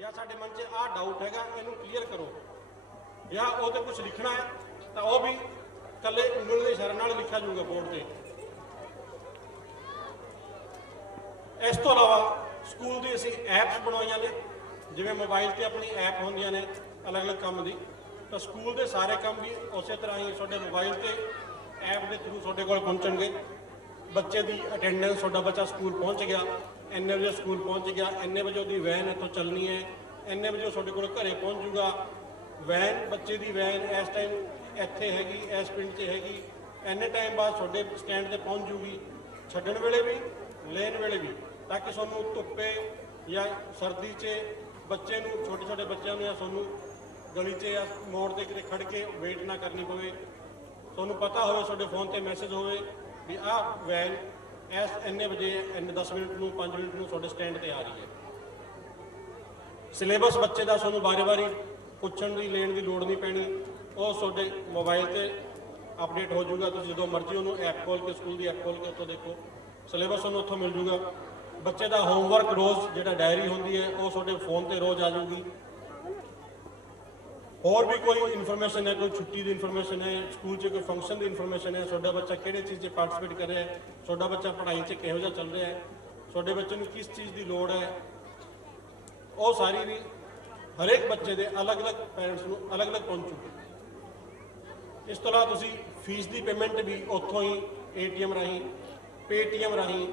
या साडे मन च आ डाउट हैगा इनू क्लीयर करो, या वो तो कुछ लिखना है तो वह भी कल्ले उंगल के इशारे नाल लिखा जाऊगा बोर्ड पर। इस तो अलावा स्कूल की असी ऐप्स बनवाइया ने, जिवें मोबाइल पर अपनी ऐप होंदियां ने अलग अलग काम की, तो स्कूल के सारे काम भी उस तरह ही तुहाडे मोबाइल से ऐप के थ्रू तुहाडे कोल पहुँचणगे। बच्चे की अटेंडेंस, तुहाडा बच्चा स्कूल पहुँच गया, इन्ने बजे स्कूल पहुँच गया, इन्ने बजे उसकी वैन इतों चलनी है, इन्ने बजे तुहाडे कोल घरे पहुँच जूगा। वैन बच्चे की वैन इस टाइम इत्थे हैगी, इस पिंड च हैगी, इन्ने टाइम बाद तुहाडे स्टैंड पर पहुँच जूगी, छड्डण वेले भी लेन वेले भी, ताकि तुहानूं धुप्पे या सर्दी च बच्चे नूं, छोटे छोटे बच्चों नूं या तुहानूं गली च या मोड़ से किते खड़ के वेट ना करनी पवे। तुहानूं पता होवे, तुहाडे फोन ते मैसेज होवे भी आ वैन इस इन्ने बजे इन्ने 10 मिनट नूं 5 मिनट नूं तुहाडे स्टैंड ते आ रही है। सिलेबस बच्चे का तुहानूं बारी बारी पुछण दी लेण दी लोड़ नहीं पैनी, वो तुहाडे मोबाइल ते अपडेट हो जाऊगा। तुसीं जदों मर्जी उहनूं ऐप खोल के, स्कूल की ऐप खोल के उत्तों देखो, सिलेबस तुहानूं उत्थों मिल जूगा। बच्चे का होमवर्क रोज़ जिहड़ा डायरी होंदी है वो तुहाडे फोन ते रोज़ आ जाऊगी। और भी कोई इन्फॉर्मेशन है, कोई छुट्टी की इन्फॉर्मेशन है, स्कूल से कोई फंक्शन की इन्फॉर्मेशन है, तुहाडा बच्चा किहड़ी चीज़ में पार्टिसिपेट कर रहा है, तुहाडा बच्चा पढ़ाई से किहो जिहा चल रहा है, तुहाडे बच्चे नूं किस चीज़ की लोड़ है, वो सारी भी हरेक बच्चे के अलग अलग पेरेंट्स नूं अलग अलग पहुँचूगी। इस तरह तुसीं फीस की पेमेंट भी उत्थों ही ATM राहीं, पेटीएम राहीं,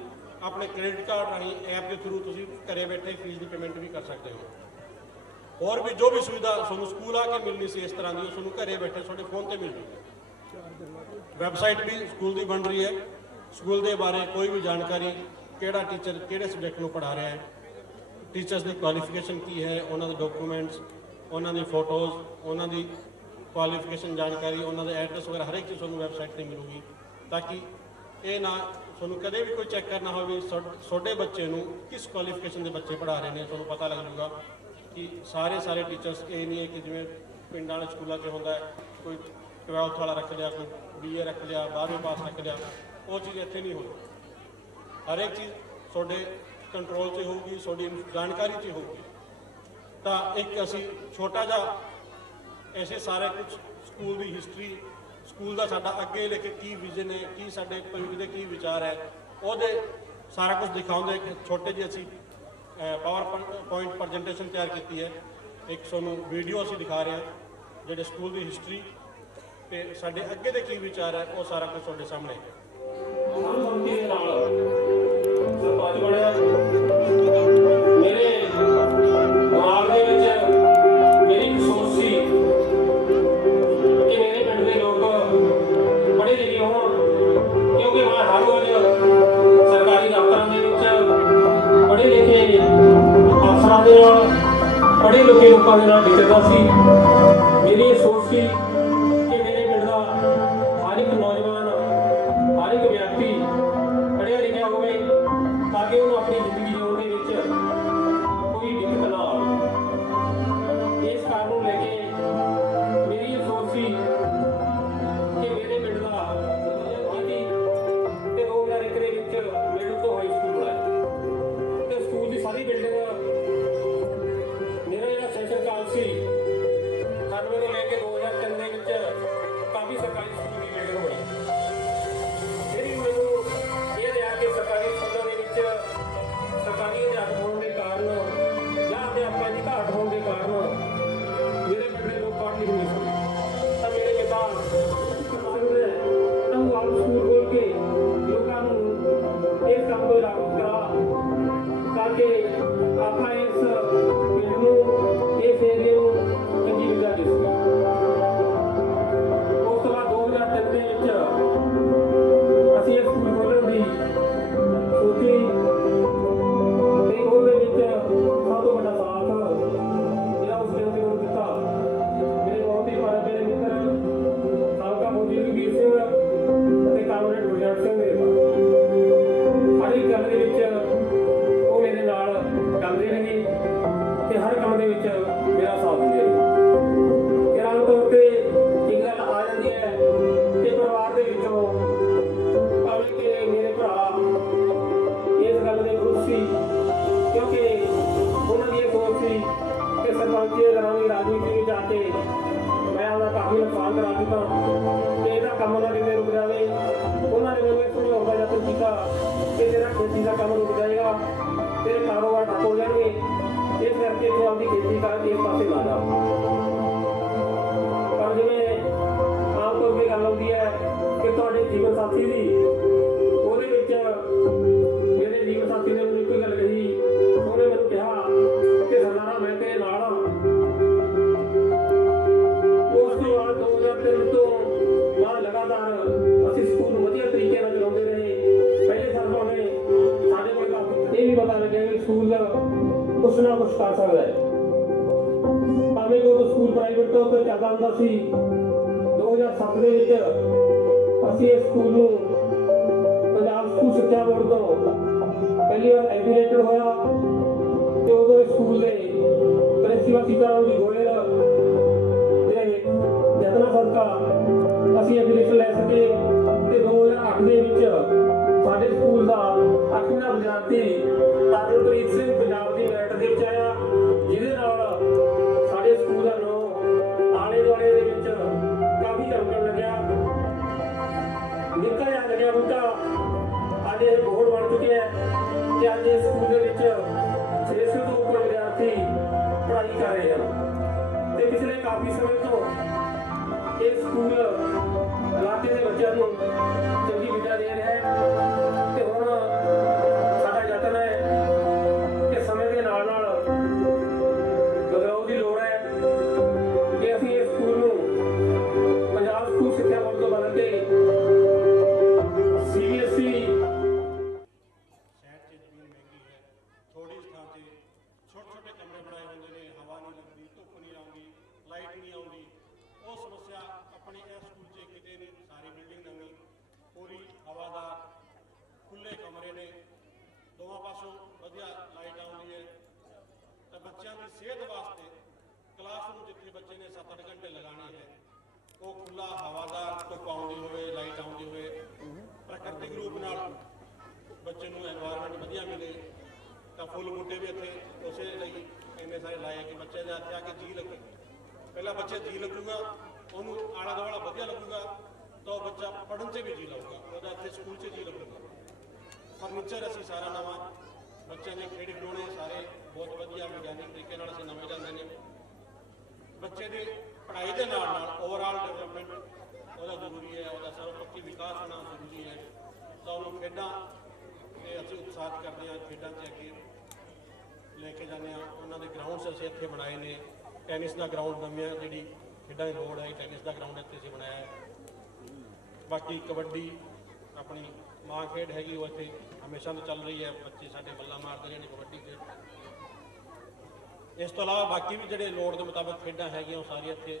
अपने क्रेडिट कार्ड राहीं ऐप के थ्रू तुसीं घरे बैठे फीस की पेमेंट भी कर सकते हो। और भी जो भी सुविधा तुहानूं स्कूल आके मिलनी सी इस तरह की, तुहानूं घरे बैठे तुहाडे फोन पर मिल जाएगी। वैबसाइट भी स्कूल की बन रही है, स्कूल के बारे कोई भी जानकारी, किहड़ा टीचर किहड़े सबजैक्ट नूं पढ़ा रहा है, टीचर्स की क्वालिफिकेशन की है, उन्होंने डॉक्यूमेंट्स, उन्होंने फोटोज़, उन्होंने क्वालिफिकेशन जानकारी, उन्होंने एड्रैस वगैरह हर एक चीज़ तुहानूं वैबसाइट पर मिलूगी, ताकि ये ना तुहानूं कदे भी कोई चैक करना हो भी तुहाडे बच्चे नूं किस क्वालिफिकेशन के बच्चे पढ़ा रहे हैं, तुहानूं पता लग जूगा कि सारे टीचर्स ये नहीं है कि जिवें पिंड वाले स्कूलों से होंदा है, कोई 12th वाला रख लिया, कोई BA रख लिया, 12वीं पास रख लिया, वो चीज़ इत्थे नहीं होती। हर एक चीज़ तुहाडे कंट्रोल से होगी, तुहाडी जानकारी से होगी। तो एक असी छोटा जिहा ऐसे सारे कुछ स्कूल की हिस्टरी, स्कूल का साडा अगे लेके की विजन है, की साडे भविख के की विचार है, वो सारा कुछ दिखाउंदे एक छोटे जी असी पावर पॉइंट प्रजेंटेशन तैयार की है। एक तुहानूं वीडियो असी दिखा रहे हैं जिहड़े स्कूल की हिस्टरी ते साडे अगे दे की विचार है, वो सारा कुछ तुहाडे सामने है। पढ़े लिखे लोगों के नाल डिचदा सी। मेरी ये सोच सी कि मेरे पिंड का हर एक नौजवान, हर एक व्यक्ति पढ़िया लिखिया होवे, ताकि उन्हें अपनी जिंदगी जीने के कोई दिक्कत ना आए। इस कारण को लेके मेरी ये सोच सी कि मेरे पिंड का 2001 के मिडल तो हाई स्कूल है, तो स्कूल की सारी बिल्डिंग काल से 98 को लेकर 2003 के काफ़ी सरकारी स्कूल की बिल्डिंग होई। फिर मैनू ये रहा कि सरकारी स्कूलों के सरकारी अध्यापक होने के कारण या अध्यापकों की घाट होने के कारण मेरे पिंड के लोग पढ़ लिख नहीं सकते। तब मेरे पिता स्कूल खोल के लोगों को इस काम को लागू करा, ताकि अपना इस पिंड को इस एरिए को चंगी विधा दे सके। उस तो बाद 2003 के असीं इस स्कूल खोलण दी सोची, ते ਉਹਦੇ ਵਿੱਚ ਸਭ ਤੋਂ ਵੱਡਾ ਸਾਥ ਜਿਹੜਾ ਉਸ ਦਿਨ ਮੈਨੂੰ ਦਿੱਤਾ ਮੇਰੇ ਬਹੁਤ ਹੀ ਪਿਆਰੇ ਮਿੱਤਰ ਸਾਬਕਾ ਮੌਜੂਦ ਵੀਰ ਸਿੰਘ ਅਤੇ ਕਾਮਰੇਡ ਗੁਰਜੰਟ ਸਿੰਘ ਮੇਰੇ ਹਰ ਇੱਕ ਗੱਲ ਦੇ ਵਿੱਚ ਉਹ ਮੇਰੇ ਨਾਲ ਚੱਲਦੇ ਰਹੇ ਤੇ ਹਰ ਕੰਮ ਦੇ ਵਿੱਚ मेरा साथ दे रही। फिर आम तौर पर एक गल आ जाती है कि परिवार के विचों भावें कि मेरे भरा इस गल के विरुद्ध सी, क्योंकि उन्होंने ये सोच सी ਠੱਪ ਹੋ ਜਾਣਗੇ। ਇਸ ਕਰਕੇ ਤੂੰ ਆਪਦੀ ਖੇਤੀ ਕਰਕੇ ਇਸ ਪਾਸੇ ਲਾ ਜਾ। ਪਰ ਜਿਵੇਂ ਆਮ ਤੌਰ 'ਤੇ ਗੱਲ ਆਉਂਦੀ ਹੈ ਕਿ ਤੁਹਾਡੇ ਜੀਵਨ ਸਾਥੀ ਦੀ, ਉਹਦੇ ਵਿੱਚ ਮੇਰੇ ਜੀਵਨ ਸਾਥੀ ਨੇ ਮੈਨੂੰ ਇੱਕੋ ਗੱਲ ਕਹੀ। ਉਹਨੇ ਮੈਨੂੰ ਕਿਹਾ ਕਿ ਸਰਦਾਰਾ ਮੈਂ ਤੇਰੇ ਨਾਲ ਹਾਂ। ਉਸ ਤੋਂ ਬਾਅਦ 2003 ਤੋਂ ਬਾਅਦ ਲਗਾਤਾਰ ਅਸੀਂ ਸਕੂਲ ਨੂੰ ਵਧੀਆ ਤਰੀਕੇ ਨਾਲ ਚਲਾਉਂਦੇ ਰਹੇ। ਪਹਿਲੇ ਸਾਲ ਭਾਵੇਂ ਸਾਡੇ ਕੋਲ ਕਾਫੀ ਇਹ ਵੀ ਪਤਾ ਲੱਗਿਆ ਕਿ ਸਕੂਲ ਕੁਛ ਨਾ ਕੁਛ ਕਰ ਸਕਦਾ ਹੈ। ਭਾਵੇਂ ਕੋਈ ਸਕੂਲ ਪ੍ਰਾਈਵੇਟ ਤੋਂ ਚੱਲਦਾ ਹੁੰਦਾ ਸੀ। 2007 ਦੇ ਵਿੱਚ ਅਸੀਂ ਇਸ ਸਕੂਲ ਨੂੰ ਪੰਜਾਬ ਸਕੂਲ ਸਿੱਖਿਆ ਬੋਰਡ ਤੋਂ ਪਹਿਲੀ ਵਾਰ ਐਗਰੀਗੇਟਡ ਹੋਇਆ ਤੇ ਉਦੋਂ ਇਸ ਸਕੂਲ ਦੇ ਪ੍ਰਿੰਸੀਪਲ ਸੀਤਾਰਾਮ ਜੀ ਗੋਇਲ ਦੇ ਯਤਨਾਂ ਸਦਕਾ ਅਸੀਂ ਐਗਰੀਗੇਸ਼ਨ ਲੈ ਸਕੇ ਤੇ 2008 ਦੇ ਵਿੱਚ ਸਾਡੇ ਸਕੂਲ ਦਾ 8ਵਾਂ ਵਿਦਿਆਰਥੀ ਤਰਨਪ੍ਰੀਤ ਸਿੰਘ ਪੰਜਾਬ ਦੀ ਮੈਰਿਟ ਦੇ ਵਿੱਚ ਆਇਆ, ਜਿਹਦੇ ਨਾਲ ਸਾਡੇ ਸਕੂਲ ਦਾ ਨਾਮ ਆਲੇ ਦੁਆਲੇ ਦੇ ਵਿੱਚ ਕਾਫੀ ਚਮਕਣ ਲੱਗਿਆ। ਨਿੱਕਾ ਜਿਹਾ ਲੱਗਿਆ ਬੂਟਾ ਅੱਜ ਇਹ ਬਹੁਤ ਬਣ ਚੁੱਕਿਆ ਹੈ ਕਿ ਅੱਜ ਇਸ ਸਕੂਲ ਦੇ ਵਿੱਚ 600 ਤੋਂ ਉੱਪਰ ਵਿਦਿਆਰਥੀ ਪੜ੍ਹਾਈ ਕਰ ਰਹੇ ਹਨ ਤੇ ਪਿਛਲੇ ਕਾਫੀ ਸਮੇਂ ਤੋਂ ਇਹ ਸਕੂਲ ਇਲਾਕੇ ਦੇ ਬੱਚਿਆਂ ਨੂੰ ਚੰਗੀ ਵਿੱਦਿਆ ਦੇ ਰਿਹਾ ਹੈ। ਤੇ ਹੁਣ ਸਾਡਾ ਯਤਨ ਹੈ ਕਿ ਸਮੇਂ ਦੇ ਨਾਲ ਨਾਲ ਬਦਲਾਅ ਦੀ ਲੋੜ ਹੈ ਕਿ ਅਸੀਂ ਇਸ ਸਕੂਲ ਨੂੰ ਪੰਜਾਬ ਸਕੂਲ ਸਿੱਖਿਆ ਬੋਰਡ ਤੋਂ ਬਦਲ ਕੇ CBSE शहर से जमीन महंगी है, थोड़ी स्थान से छोटे छोटे कमरे बनाए होंगे ने, हवा नहीं लगती, धुप नहीं आती, लाइट नहीं आती। वो समस्या अपने इस स्कूल से कितने नहीं, सारी बिल्डिंग नवी पूरी हवादार खुले कमरे ने, दोवां पासों वधिया लाइट आती है। तो बच्चों की सेहत वास्ते क्लासरूम जिथे बच्चे ने 7-8 घंटे लगाने है वो खुला हवादार, धुप आती हो, लाइट आती हो, प्राकृतिक रूप नाल बच्चे ਨੂੰ एनवायरमेंट ਵਧੀਆ ਮਿਲੇ। ਤਾਂ ਫੁੱਲ ਬੂਟੇ ਵੀ ਇੱਥੇ ਉਸੇ ਲਈ ਇੰਨੇ ਸਾਰੇ ਲਾਏ ਕਿ ਬੱਚੇ ਦੇ ਇੱਥੇ ਆ ਕੇ ਜੀ ਲੱਗੇ। ਪਹਿਲਾਂ ਬੱਚੇ ਜੀ ਲੱਗੂਗਾ, ਉਹਨੂੰ ਆਲਾ ਦੁਆਲਾ ਵਧੀਆ ਲੱਗੂਗਾ ਤਾਂ ਉਹ ਬੱਚਾ ਪੜ੍ਹਨ 'ਚ ਵੀ ਜੀ ਲਾਊਗਾ, ਉਹਦਾ ਇੱਥੇ ਸਕੂਲ 'ਚ ਜੀ ਲੱਗੂਗਾ। ਫਰਨੀਚਰ ਅਸੀਂ ਸਾਰਾ ਨਵਾਂ, ਬੱਚਿਆਂ ਦੇ ਖੇਡ ਖਿਡੌਣੇ ਸਾਰੇ ਬਹੁਤ ਵਧੀਆ ਵਿਗਿਆਨਿਕ ਤਰੀਕੇ ਨਾਲ ਅਸੀਂ ਨਵੇਂ ਜਾਂਦੇ ਨੇ। ਬੱਚੇ ਦੇ ਪੜ੍ਹਾਈ ਦੇ ਨਾਲ ਨਾਲ ਓਵਰਆਲ ਡਿਵੈਲਪਮੈਂਟ ਉਹਦਾ ਜ਼ਰੂਰੀ ਹੈ, ਉਹਦਾ ਸਰਵਪੱਖੀ ਵਿਕਾਸ ਹੋਣਾ ਜ਼ਰੂਰੀ ਹੈ। ਤਾਂ ਉਹਨੂੰ ਖੇਡਾਂ ਤੇ ਅਸੀਂ ਉਤਸ਼ਾਹਿਤ ਕਰਦੇ ਹਾਂ, ਖੇਡਾਂ 'ਚ ਅੱਗੇ ਲੈ ਕੇ ਜਾਂਦੇ ਹਾਂ। ਉਹਨਾਂ ਦੇ ਗਰਾਊਂਡਸ ਅਸੀਂ ਇੱਥੇ ਬਣਾਏ ਨੇ। ਟੈਨਿਸ ਦਾ ਗਰਾਊਂਡ ਨਵੀਆਂ ਜਿਹੜੀ ਖੇਡਾਂ ਦੀ ਲੋੜ ਹੈ, ਟੈਨਿਸ ਦਾ ਗਰਾਊਂਡ ਇੱਥੇ ਅਸੀਂ ਬਣਾਇਆ ਹੈ। ਬਾਕੀ ਕਬੱਡੀ ਆਪਣੀ ਮਾਂ ਖੇਡ ਹੈਗੀ, ਉਹ ਇੱਥੇ ਹਮੇਸ਼ਾ ਤੋਂ ਚੱਲ ਰਹੀ ਹੈ। ਬੱਚੇ ਸਾਡੇ ਬੱਲਾ ਮਾਰਦੇ ਰਹੇ ਨੇ ਕਬੱਡੀ 'ਚ। ਇਸ ਤੋਂ ਇਲਾਵਾ ਬਾਕੀ ਵੀ ਜਿਹੜੇ ਲੋੜ ਦੇ ਮੁਤਾਬਕ ਖੇਡਾਂ ਹੈਗੀਆਂ ਉਹ ਸਾਰੀਆਂ ਇੱਥੇ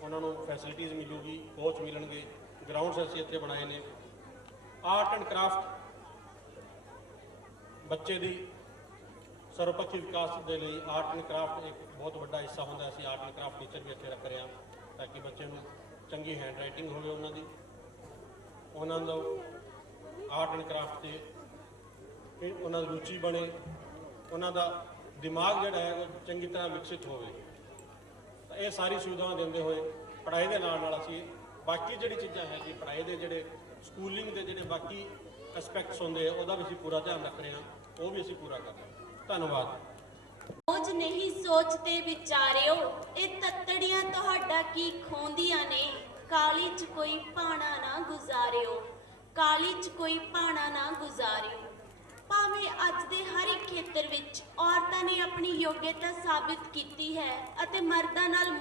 ਉਹਨਾਂ ਨੂੰ ਫੈਸਿਲਿਟੀਜ਼ ਮਿਲੂਗੀ, ਕੋਚ ਮਿਲਣਗੇ। ਗਰਾਊਂਡਸ ਅਸੀਂ ਇੱਥੇ ਬਣਾਏ ਨੇ। ਆਰਟ ਐਂਡ ਕਰਾਫਟ ਬੱਚੇ ਦੀ ਸਰਵਪੱਖੀ ਵਿਕਾਸ ਦੇ ਲਈ ਆਰਟ ਐਂਡ ਕਰਾਫਟ ਇੱਕ ਬਹੁਤ ਵੱਡਾ ਹਿੱਸਾ ਹੁੰਦਾ। ਅਸੀਂ ਆਰਟ ਐਂਡ ਕਰਾਫਟ ਟੀਚਰ ਵੀ ਇੱਥੇ ਰੱਖ ਰਹੇ ਹਾਂ ਤਾਂ ਕਿ ਬੱਚੇ ਨੂੰ ਚੰਗੀ ਹੈਂਡ ਰਾਈਟਿੰਗ ਹੋਵੇ, ਉਹਨਾਂ ਦਾ ਆਰਟ ਐਂਡ ਕਰਾਫਟ 'ਤੇ ਉਹਨਾਂ ਦੀ ਰੁਚੀ ਬਣੇ, ਉਹਨਾਂ ਦਾ ਦਿਮਾਗ ਜਿਹੜਾ ਹੈ ਉਹ ਚੰਗੀ ਤਰ੍ਹਾਂ ਵਿਕਸਿਤ ਹੋਵੇ। ਤਾਂ ਇਹ ਸਾਰੀ ਸੁਵਿਧਾਵਾਂ ਦਿੰਦੇ ਹੋਏ ਪੜ੍ਹਾਈ ਦੇ ਨਾਲ ਨਾਲ ਅਸੀਂ ਬਾਕੀ ਜਿਹੜੀ ਚੀਜ਼ਾਂ ਹੈ ਜੀ ਪੜ੍ਹਾਈ ਦੇ ਜਿਹੜੇ ਸਕੂਲਿੰਗ ਦੇ ਜਿਹੜੇ ਬਾਕੀ ਐਸਪੈਕਟਸ ਹੁੰਦੇ ਆ ਉਹਦਾ ਵੀ ਅਸੀਂ ਪੂਰਾ ਧਿਆਨ ਰੱਖ ਰਹੇ ਹਾਂ, ਉਹ ਵੀ ਅਸੀਂ ਪੂਰਾ ਕਰ ਰਹੇ ਹਾਂ। ਧੰਨਵਾਦ। ਸੋਚ ਨਹੀਂ ਸੋਚਦੇ ਵਿਚਾਰਿਓ, ਇਹ ਤੱਤੜੀਆਂ ਤੁਹਾਡਾ ਕੀ ਖੋਂਦੀਆਂ ਨੇ। ਕਾਲੀ 'ਚ ਕੋਈ ਭਾਣਾ ਨਾ ਗੁਜ਼ਾਰਿਓ, ਕਾਲੀ 'ਚ ਕੋਈ ਭਾਣਾ ਨਾ ਗੁਜ਼ਾਰਿਓ। ਭਾਵੇਂ ਅੱਜ ਦੇ ਹਰ ਇੱਕ ਖੇਤਰ ਵਿੱਚ ਔਰਤਾਂ ਨੇ ਆਪਣੀ ਯੋਗਤਾ ਸਾਬਿਤ ਕੀਤੀ ਹੈ ਅਤੇ ਮਰਦਾਂ ਨਾਲ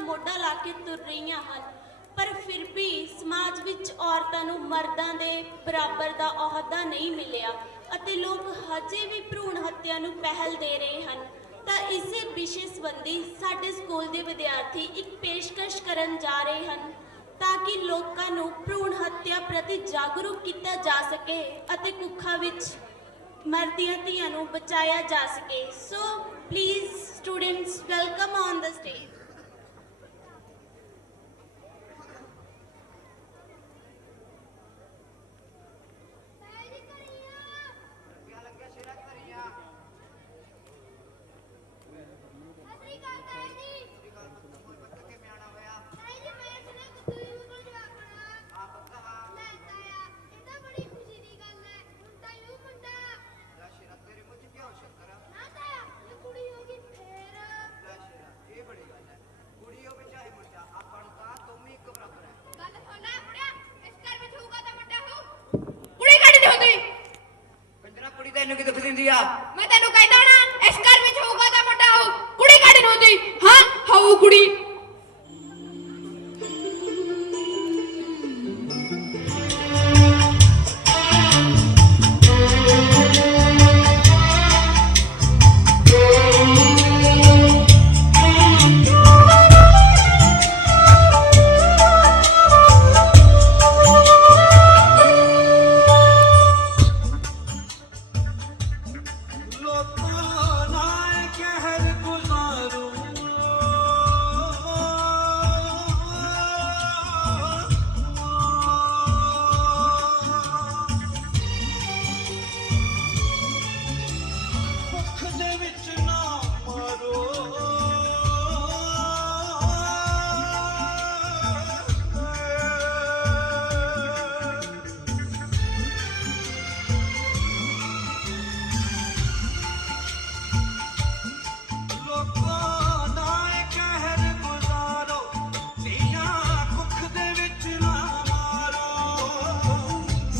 ਮੋਢਾ ਲਾ ਕੇ ਤੁਰ ਰਹੀਆਂ ਹਨ, ਪਰ ਫਿਰ ਵੀ ਸਮਾਜ ਵਿੱਚ ਔਰਤਾਂ ਨੂੰ ਮਰਦਾਂ ਦੇ ਬਰਾਬਰ ਦਾ ਅਹੁਦਾ ਨਹੀਂ ਮਿਲਿਆ ਅਤੇ ਲੋਕ ਹਜੇ ਵੀ ਭਰੂਣ ਹੱਤਿਆ ਨੂੰ ਪਹਿਲ ਦੇ ਰਹੇ ਹਨ। ਤਾਂ ਇਸੇ ਵਿਸ਼ੇ ਸੰਬੰਧੀ ਸਾਡੇ ਸਕੂਲ ਦੇ ਵਿਦਿਆਰਥੀ ਇੱਕ ਪੇਸ਼ਕਸ਼ ਕਰਨ ਜਾ ਰਹੇ ਹਨ ਤਾਂ ਕਿ ਲੋਕਾਂ ਨੂੰ ਭਰੂਣ ਹੱਤਿਆ ਪ੍ਰਤੀ ਜਾਗਰੂਕ ਕੀਤਾ ਜਾ ਸਕੇ ਅਤੇ ਕੁੱਖਾਂ ਵਿੱਚ ਮਰਦੀਆਂ ਧੀਆਂ ਨੂੰ ਬਚਾਇਆ ਜਾ ਸਕੇ। So please students, welcome on the stage. ਨਾ ਤਾਂ ਹੁੰਦੀ ਆ। ਮੈਂ ਤੈਨੂੰ ਕਹਿੰਦਾ ਨਾ ਇਸ ਘਰ ਵਿੱਚ ਹੋਊਗਾ ਤਾਂ ਮੁੰਡਾ ਹੋਊ, ਕੁੜੀ ਕਾਹਦੀ ਨੂੰ ਹੁੰਦੀ? ਹਾਂ ਹੋਊ ਕੁੜੀ।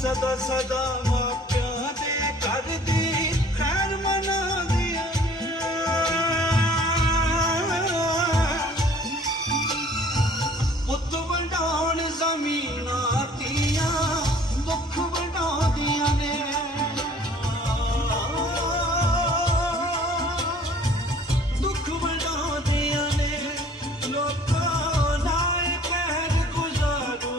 ਸਦਾ ਸਦਾ ਮਾਪਿਆਂ ਦੇ ਘਰ ਦੀ ਖੈਰ ਮਨਾਉਂਦੀਆਂ ਪੁੱਤ ਵੰਡਾਉਣ ਜ਼ਮੀਨਾਂ ਤੀਆਂ ਦੁੱਖ ਵੰਡਾਉਂਦੀਆਂ ਨੇ ਦੁੱਖ ਵੰਡਾਉਂਦੀਆਂ ਨੇ ਲੋਕਾਂ ਨਾਲ ਕਹਿਰ ਗੁਜ਼ਾਰੋ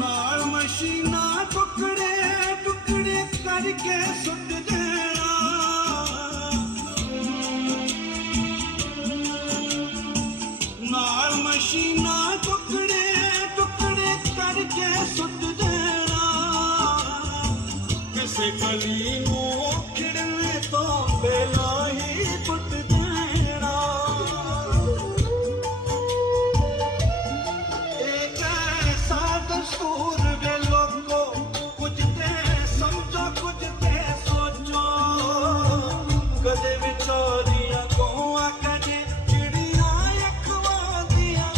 ਨਾਲ ਮਸ਼ੀਨਾਂ ਟੁਕੜੇ ਟੁਕੜੇ ਕਰਕੇ ਸੁੱਟ ਦੇਣਾ ਨਾਲ ਮਸ਼ੀਨਾਂ ਟੁਕੜੇ ਟੁਕੜੇ ਕਰਕੇ ਸੁੱਟ ਦੇਣਾ ਕਿਸੇ ਗਲੀ ਨੂੰ ਖਿੜਨੇ ਤੋਂ ਪਹਿਲਾਂ ਹੀ ਪੁੱਟ ਦੇਣਾ एक ऐसा दस्तूर वे लोगों कुछ ते समझो कुछ ते सोचो कदे विचोरियां गोआ कदे चिड़ियां अखवां दियां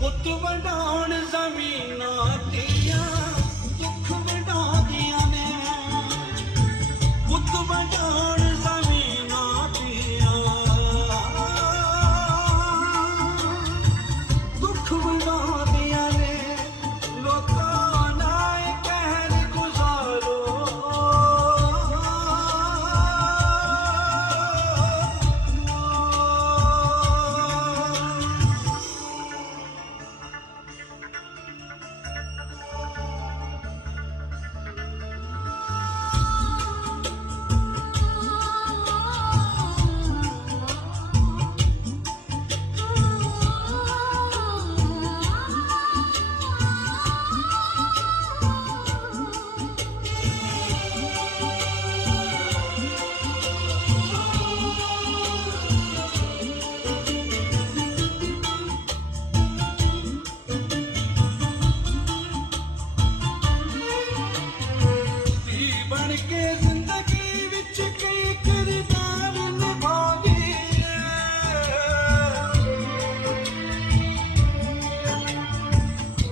पुत वडाउण ज़मीनां दियां दुख वडाउंदियां ने पुत वडाउण ज़मीनां दियां दुख वडाउंदियां ने लोकां नाल कहर गुजारो ਧੀ ਬਣ ਕੇ ਜ਼ਿੰਦਗੀ ਵਿੱਚ ਕਈ ਕਿਰਦਾਰ ਨਿਭਾਉਂਦੀ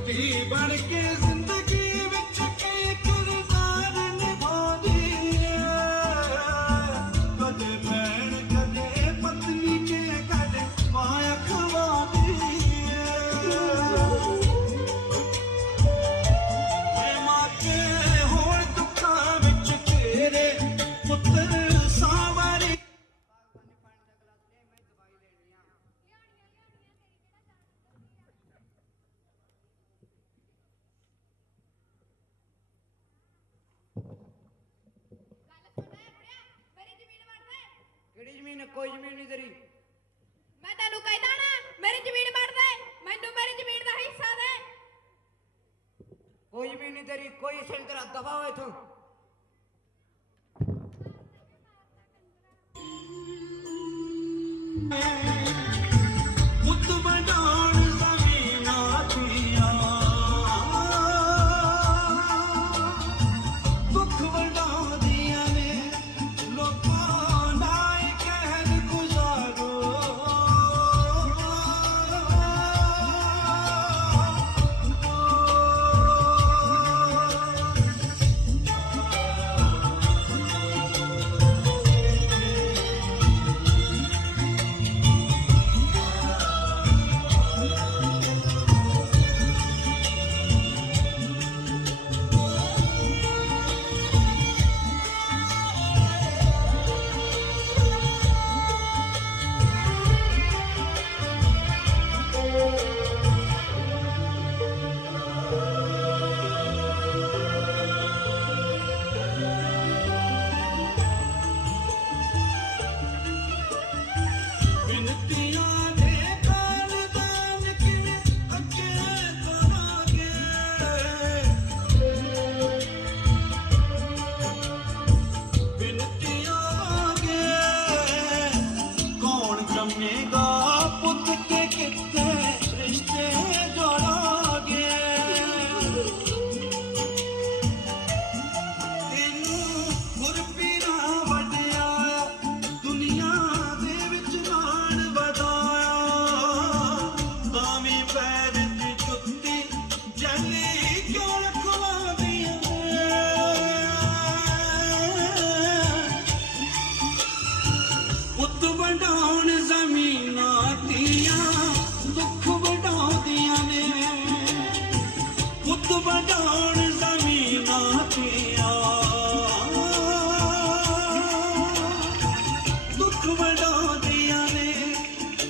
ਧੀ ਬਣ ਕੇ ਜ਼ਿੰਦਗੀ ਵਿੱਚ ਕਈ ਕਿਰਦਾਰ ਨਿਭਾਉਂਦੀ ਕਦੇ ਭੈਣ ਕਦੇ ਪਤਨੀ ਕੇ ਕਦੇ ਮਾਂ ਖਵਾਉਂਦੀ ਮਾਂ ਕੇ ਹੋਣ ਦੁੱਖਾਂ ਵਿੱਚ ਤੇਰੇ ਪੁੱਤਰ ਸਾਵਰੀ ਕਿਹੜੀ ਜ਼ਮੀਨ? ਕੋਈ ਜ਼ਮੀਨ ਨਹੀਂ ਤੇਰੀ। ਮੈਂ ਤੈਨੂੰ ਕਹਿੰਦਾ ਨਾ ਮੇਰੀ ਜ਼ਮੀਨ ਵੰਡ ਦੇ, ਮੈਨੂੰ ਮੇਰੀ ਜ਼ਮੀਨ ਦਾ ਹਿੱਸਾ ਦੇ। ਕੋਈ ਵੀ ਨਹੀਂ ਤੇਰੀ, ਕੋਈ ਹਿੱਸਾ ਨਹੀਂ ਤੇਰਾ, ਦਫਾ ਹੋ ਇੱਥੋਂ। ਪੁੱਤ ਵੰਡਾਉਣ ਜ਼ਮੀਨਾਂ ਦੀਆਂ, ਦੁੱਖ ਵੰਡਾਉਂਦੀਆਂ ਨੇ ਲੋਕਾਂ ਦਾ ਇਹ ਕਹਿਰ ਗੁਜ਼ਾਰੋ। ਬਿਨਤੀਆਂ ਦੇ ਕਾਲਦਾਨ ਕਿਵੇਂ ਅੱਗੇ ਕਰਾਂਗੇ, ਬਿਨਤੀਆਂ ਦੇ ਕੌਣ ਜੰਮੇਗਾ ਪੁੱਤ ਕੇ ਕਿੱਥੇ ਰਿਸ਼ਤੇ ਜੋੜਾਂਗੇ। ਤੈਨੂੰ ਗੁਰਪੀਰਾ ਵੱਡਿਆ ਦੁਨੀਆ ਦੇ ਵਿੱਚ ਮਾਣ ਵਧਾਇਆ, ਤਾਂ ਵੀ ਪੈਰ ਦੀ ਜੁੱਤੀ ਜਲੀ ਕਿਉਂ ਰਖਵਾਉਂਦੀਆਂ ਪੁੱਤ ਵੰਡਾਉਣ ਜ਼ਮੀਨਾਂ ਦੀਆਂ, ਦੁੱਖ ਵੰਡਾਉਂਦੀਆਂ ਨੇ ਪੁੱਤ ਵੰਡਾਉਣ ਜ਼ਮੀਨਾਂ ਦੀਆਂ, ਦੁੱਖ ਵੰਡਾਉਂਦੀਆਂ ਨੇ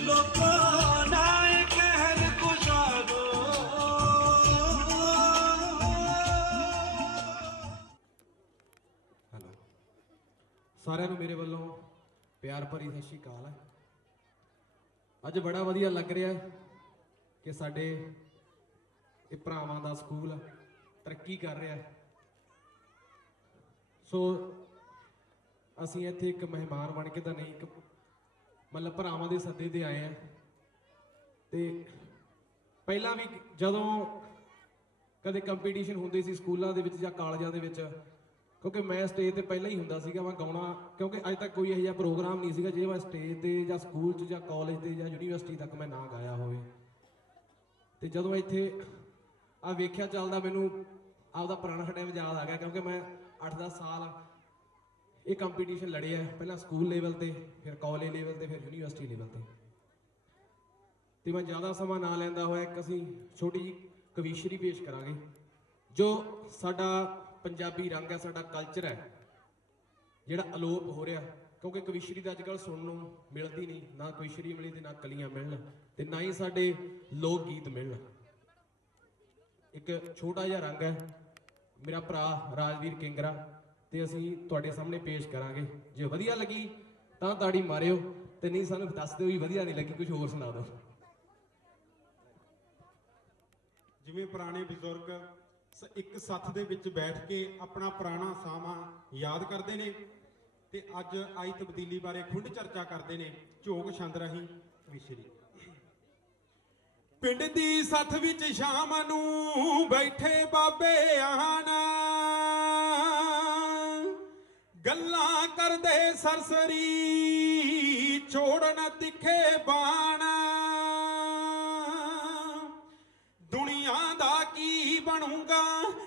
ਲੋਕਾਂ ਦਾ ਇਹ ਕਹਿਰ ਗੁਜ਼ਾਰੋ। ਹੈਲੋ ਸਾਰਿਆਂ ਨੂੰ ਮੇਰੇ ਵੱਲੋਂ ਪਿਆਰ ਭਰੀ ਸਤਿ ਸ਼੍ਰੀ ਅਕਾਲ। ਅੱਜ ਬੜਾ ਵਧੀਆ ਲੱਗ ਰਿਹਾ ਕਿ ਸਾਡੇ ਇਹ ਭਰਾਵਾਂ ਦਾ ਸਕੂਲ ਤਰੱਕੀ ਕਰ ਰਿਹਾ। ਸੋ ਅਸੀਂ ਇੱਥੇ ਇੱਕ ਮਹਿਮਾਨ ਬਣ ਕੇ ਤਾਂ ਨਹੀਂ, ਇੱਕ ਮਤਲਬ ਭਰਾਵਾਂ ਦੇ ਸੱਦੇ ਤੇ ਆਏ ਆ। ਤੇ ਪਹਿਲਾਂ ਵੀ ਜਦੋਂ ਕਦੇ ਕੰਪੀਟੀਸ਼ਨ ਹੁੰਦੇ ਸੀ ਸਕੂਲਾਂ ਦੇ ਵਿੱਚ ਜਾਂ ਕਾਲਜਾਂ ਦੇ ਵਿੱਚ, ਕਿਉਂਕਿ ਮੈਂ ਸਟੇਜ ਤੇ ਪਹਿਲਾਂ ਹੀ ਹੁੰਦਾ ਸੀਗਾ, ਮੈਂ ਗਾਉਣਾ, ਕਿਉਂਕਿ ਅੱਜ ਤੱਕ ਕੋਈ ਇਹੋ ਜਿਹਾ ਪ੍ਰੋਗਰਾਮ ਨਹੀਂ ਸੀਗਾ ਜਿਹਦੇ ਮੈਂ ਸਟੇਜ ਤੇ ਜਾਂ ਸਕੂਲ 'ਚ ਜਾਂ ਕਾਲਜ ਤੇ ਜਾਂ ਯੂਨੀਵਰਸਿਟੀ ਤੱਕ ਮੈਂ ਨਾ ਗਾਇਆ ਹੋਵੇ। ਤੇ ਜਦੋਂ ਇੱਥੇ ਆ ਵੇਖਿਆ ਚੱਲਦਾ, ਮੈਨੂੰ ਆਪਦਾ ਪੁਰਾਣਾ ਟਾਈਮ ਯਾਦ ਆ ਗਿਆ, ਕਿਉਂਕਿ ਮੈਂ 8-10 ਸਾਲ ਇਹ ਕੰਪੀਟੀਸ਼ਨ ਲੜਿਆ, ਪਹਿਲਾਂ ਸਕੂਲ ਲੈਵਲ ਤੇ, ਫਿਰ ਕਾਲਜ ਲੈਵਲ ਤੇ, ਫਿਰ ਯੂਨੀਵਰਸਿਟੀ ਲੈਵਲ ਤੇ। ਤੇ ਮੈਂ ਜ਼ਿਆਦਾ ਸਮਾਂ ਨਾ ਲੈਂਦਾ ਹੋਇਆ ਇੱਕ ਅਸੀਂ ਛੋਟੀ ਜਿਹੀ ਕਵੀਸ਼ਰੀ ਪੇਸ਼ ਕਰਾਂਗੇ, ਜੋ ਸਾਡਾ ਪੰਜਾਬੀ ਰੰਗ ਹੈ, ਸਾਡਾ ਕਲਚਰ ਹੈ, ਜਿਹੜਾ ਅਲੋਪ ਹੋ ਰਿਹਾ। ਕਿਉਂਕਿ ਕਵੀਸ਼ਰੀ ਦਾ ਅੱਜ ਕੱਲ੍ਹ ਸੁਣਨ ਨੂੰ ਮਿਲਦੀ ਨਹੀਂ, ਨਾ ਕਵੀਸ਼ਰੀ ਮਿਲੀ ਤੇ ਨਾ ਕਲੀਆਂ ਮਿਲਣ, ਤੇ ਨਾ ਹੀ ਸਾਡੇ ਲੋਕ ਗੀਤ ਮਿਲਣ। ਇੱਕ ਛੋਟਾ ਜਿਹਾ ਰੰਗ ਹੈ, ਮੇਰਾ ਭਰਾ ਰਾਜਵੀਰ ਕਿੰਗਰਾ, ਤੇ ਅਸੀਂ ਤੁਹਾਡੇ ਸਾਹਮਣੇ ਪੇਸ਼ ਕਰਾਂਗੇ। ਜੇ ਵਧੀਆ ਲੱਗੀ ਤਾਂ ਤਾੜੀ ਮਾਰਿਓ, ਤੇ ਨਹੀਂ ਸਾਨੂੰ ਦੱਸ ਦਿਓ ਵੀ ਵਧੀਆ ਨਹੀਂ ਲੱਗੀ, ਕੁਝ ਹੋਰ ਸੁਣਾ ਦਿਓ। ਜਿਵੇਂ ਪੁਰਾਣੇ ਬਜ਼ੁਰਗ ਇੱਕ ਸੱਥ ਦੇ ਵਿੱਚ ਬੈਠ ਕੇ ਆਪਣਾ ਪੁਰਾਣਾ ਸਮਾਂ ਯਾਦ ਕਰਦੇ ਨੇ, ਤੇ ਅੱਜ ਆਈ ਤਬਦੀਲੀ ਬਾਰੇ ਖੁੰਡ ਚਰਚਾ ਕਰਦੇ ਨੇ ਝੋਕ ਛੰਦ ਰਾਹੀਂ ਕਵੀਸ਼ਰੀ। ਪਿੰਡ ਦੀ ਸੱਥ ਵਿੱਚ ਸ਼ਾਮ ਨੂੰ ਬੈਠੇ ਬਾਬੇ ਆਣਾ, ਗੱਲਾਂ ਕਰਦੇ ਸਰਸਰੀ ਛੋੜਨ ਤਿੱਖੇ ਬਾਣਾ। ਦੁਨੀਆ ਦਾ ਕੀ ਬਣੂਗਾ,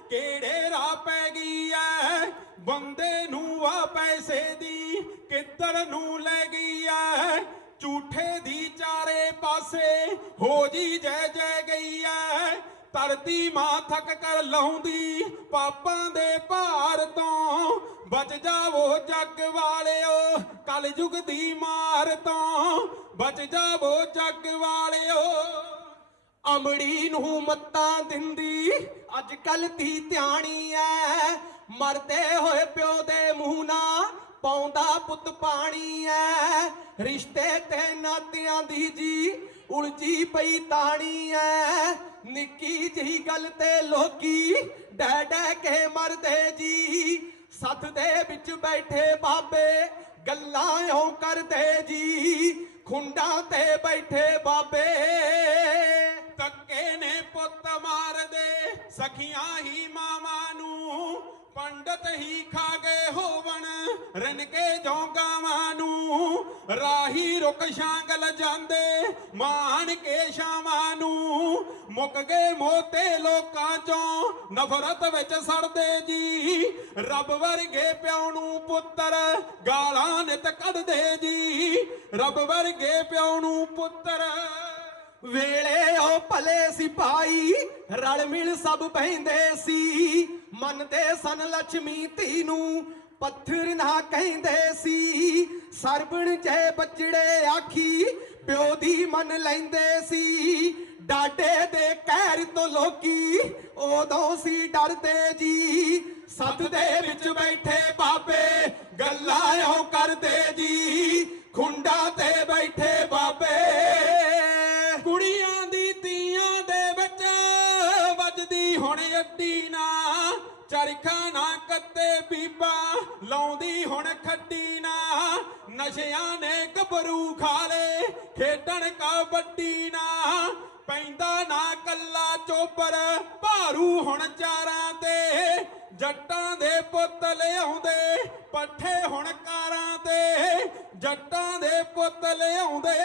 ਕਿਹੜੇ ਰਾਹ ਪੈ ਗਈ ਐ, ਬੰਦੇ ਨੂੰ ਆ ਪੈਸੇ ਦੀ ਕਿੱਧਰ ਨੂੰ ਲੈ ਗਈ ਐ। ਝੂਠੇ ਦੀ ਚਾਰੇ ਪਾਸੇ ਹੋ ਜੀ ਜੈ ਜੈ ਗਈ ਐ। ਧਰਤੀ ਮਾਂ ਥੱਕ ਕਰ ਲਾਉਂਦੀ ਪਾਪਾਂ ਦੇ ਭਾਰ ਤੋਂ, ਬਚ ਜਾਵੋ ਜੱਗ ਵਾਲਿਓ ਕਲਯੁਗ ਦੀ ਮਾਰ ਤੋਂ, ਬਚ ਜਾਵੋ ਜੱਗ ਵਾਲਿਓ। ਅਮੜੀ ਨੂੰ ਮੱਤਾਂ ਦਿੰਦੀ ਅੱਜ ਕੱਲ ਧੀ ਧਿਆਣੀ ਐ, ਮਰਦੇ ਹੋਏ ਪਿਓ ਦੇ ਮੂੰਹ ਨਾ ਪਾਉਂਦਾ ਪੁੱਤ ਪਾਣੀ ਐ। ਰਿਸ਼ਤੇ ਤੇ ਨਾਤਿਆਂ ਦੀ ਜੀ ਉਲਝੀ ਪਈ ਤਾਣੀ ਐ ਨਿੱਕੀ ਜਿਹੀ ਗੱਲ ਤੇ ਲੋਕੀ ਡੈ ਡੈ ਕੇ ਮਰਦੇ ਜੀ ਸੱਥ ਦੇ ਵਿੱਚ ਬੈਠੇ ਬਾਬੇ ਗੱਲਾਂ ਇਉਂ ਕਰਦੇ ਜੀ ਖੁੰਡਾਂ ਤੇ ਬੈਠੇ ਬਾਬੇ ਧੱਕੇ ਨੇ ਪੁੱਤ ਮਾਰਦੇ ਸਖੀਆਂ ਹੀ ਮਾਵਾਂ ਨੂੰ ਪੰਡਤ ਹੀ ਖਾ ਗਏ ਹੋਵਣ ਰਿਨ ਕੇ ਜੋਗਾਵਾਂ ਨੂੰ ਰਾਹੀ ਰੁਕ ਸ਼ਾਂਗਲ ਜਾਂਦੇ ਮਾਣ ਕੇ ਸ਼ਾਮਾਂ ਨੂੰ ਮੁੱਕ ਗਏ ਮੋਤੇ ਲੋਕਾਂ ਚੋਂ ਨਫ਼ਰਤ ਵਿੱਚ ਸੜਦੇ ਜੀ ਰੱਬ ਵਰਗੇ ਪਿਓ ਨੂੰ ਪੁੱਤਰ ਗਾਲਾਂ ਨਿਤ ਕੱਢਦੇ ਜੀ ਰੱਬ ਵਰਗੇ ਪਿਓ ਨੂੰ ਪੁੱਤਰ ਵੇਲੇ ਉਹ ਭਲੇ ਸਿਪਾਹੀ ਰਲ ਮਿਲ ਸਭ ਬਹਿੰਦੇ ਸੀ ਮੰਨਦੇ ਸਨ ਲక్ష్ਮੀ ਧੀ ਨੂੰ ਪੱਥਰ ਨਾ ਕਹਿੰਦੇ ਸੀ ਸਰਬਣ ਜੇ ਬੱਚੜੇ ਆਖੀ ਪਿਓ ਦੀ ਮੰਨ ਲੈਂਦੇ ਸੀ ਡਾਡੇ ਦੇ ਕਹਿਰ ਤੋਂ ਲੋਕੀ ਉਦੋਂ ਸੀ ਡਰਦੇ ਜੀ ਸੱਤ ਦੇ ਵਿੱਚ ਬੈਠੇ ਬਾਬੇ ਗੱਲਾਂ ਇਉਂ ਕਰਦੇ ਜੀ ਖੁੰਡਾਂ ਤੇ ਬੈਠੇ ਬਾਬੇ ਕੁੜੀਆਂ ਦੀ ਤੀਆਂ ਦੇ ਵਿੱਚ ਵੱਜਦੀ ਹੁਣ ਅੱਡੀ ਨਾ ਚਰਖਾ ਨਾ ਕੱਤੇ ਬੀਬਾ ਲਾਉਂਦੀ ਹੁਣ ਖੱਡੀ ਨਾ ਨਸ਼ਿਆਂ ਨੇ ਗੱਭਰੂ ਖਾ ਲੇ ਖੇਡਣ ਕਬੱਡੀ ਨਾ ਪੈਂਦਾ ਨਾ ਕੱਲਾ ਚੋਬਰ ਭਾਰੂ ਹੁਣ ਚਾਰਾਂ ਤੇ ਜੱਟਾਂ ਦੇ ਪੁੱਤ ਲਿਆਉਂਦੇ ਪੱਠੇ ਹੁਣ ਕਾਰਾਂ ਤੇ ਜੱਟਾਂ ਦੇ ਪੁੱਤ ਲਿਆਉਂਦੇ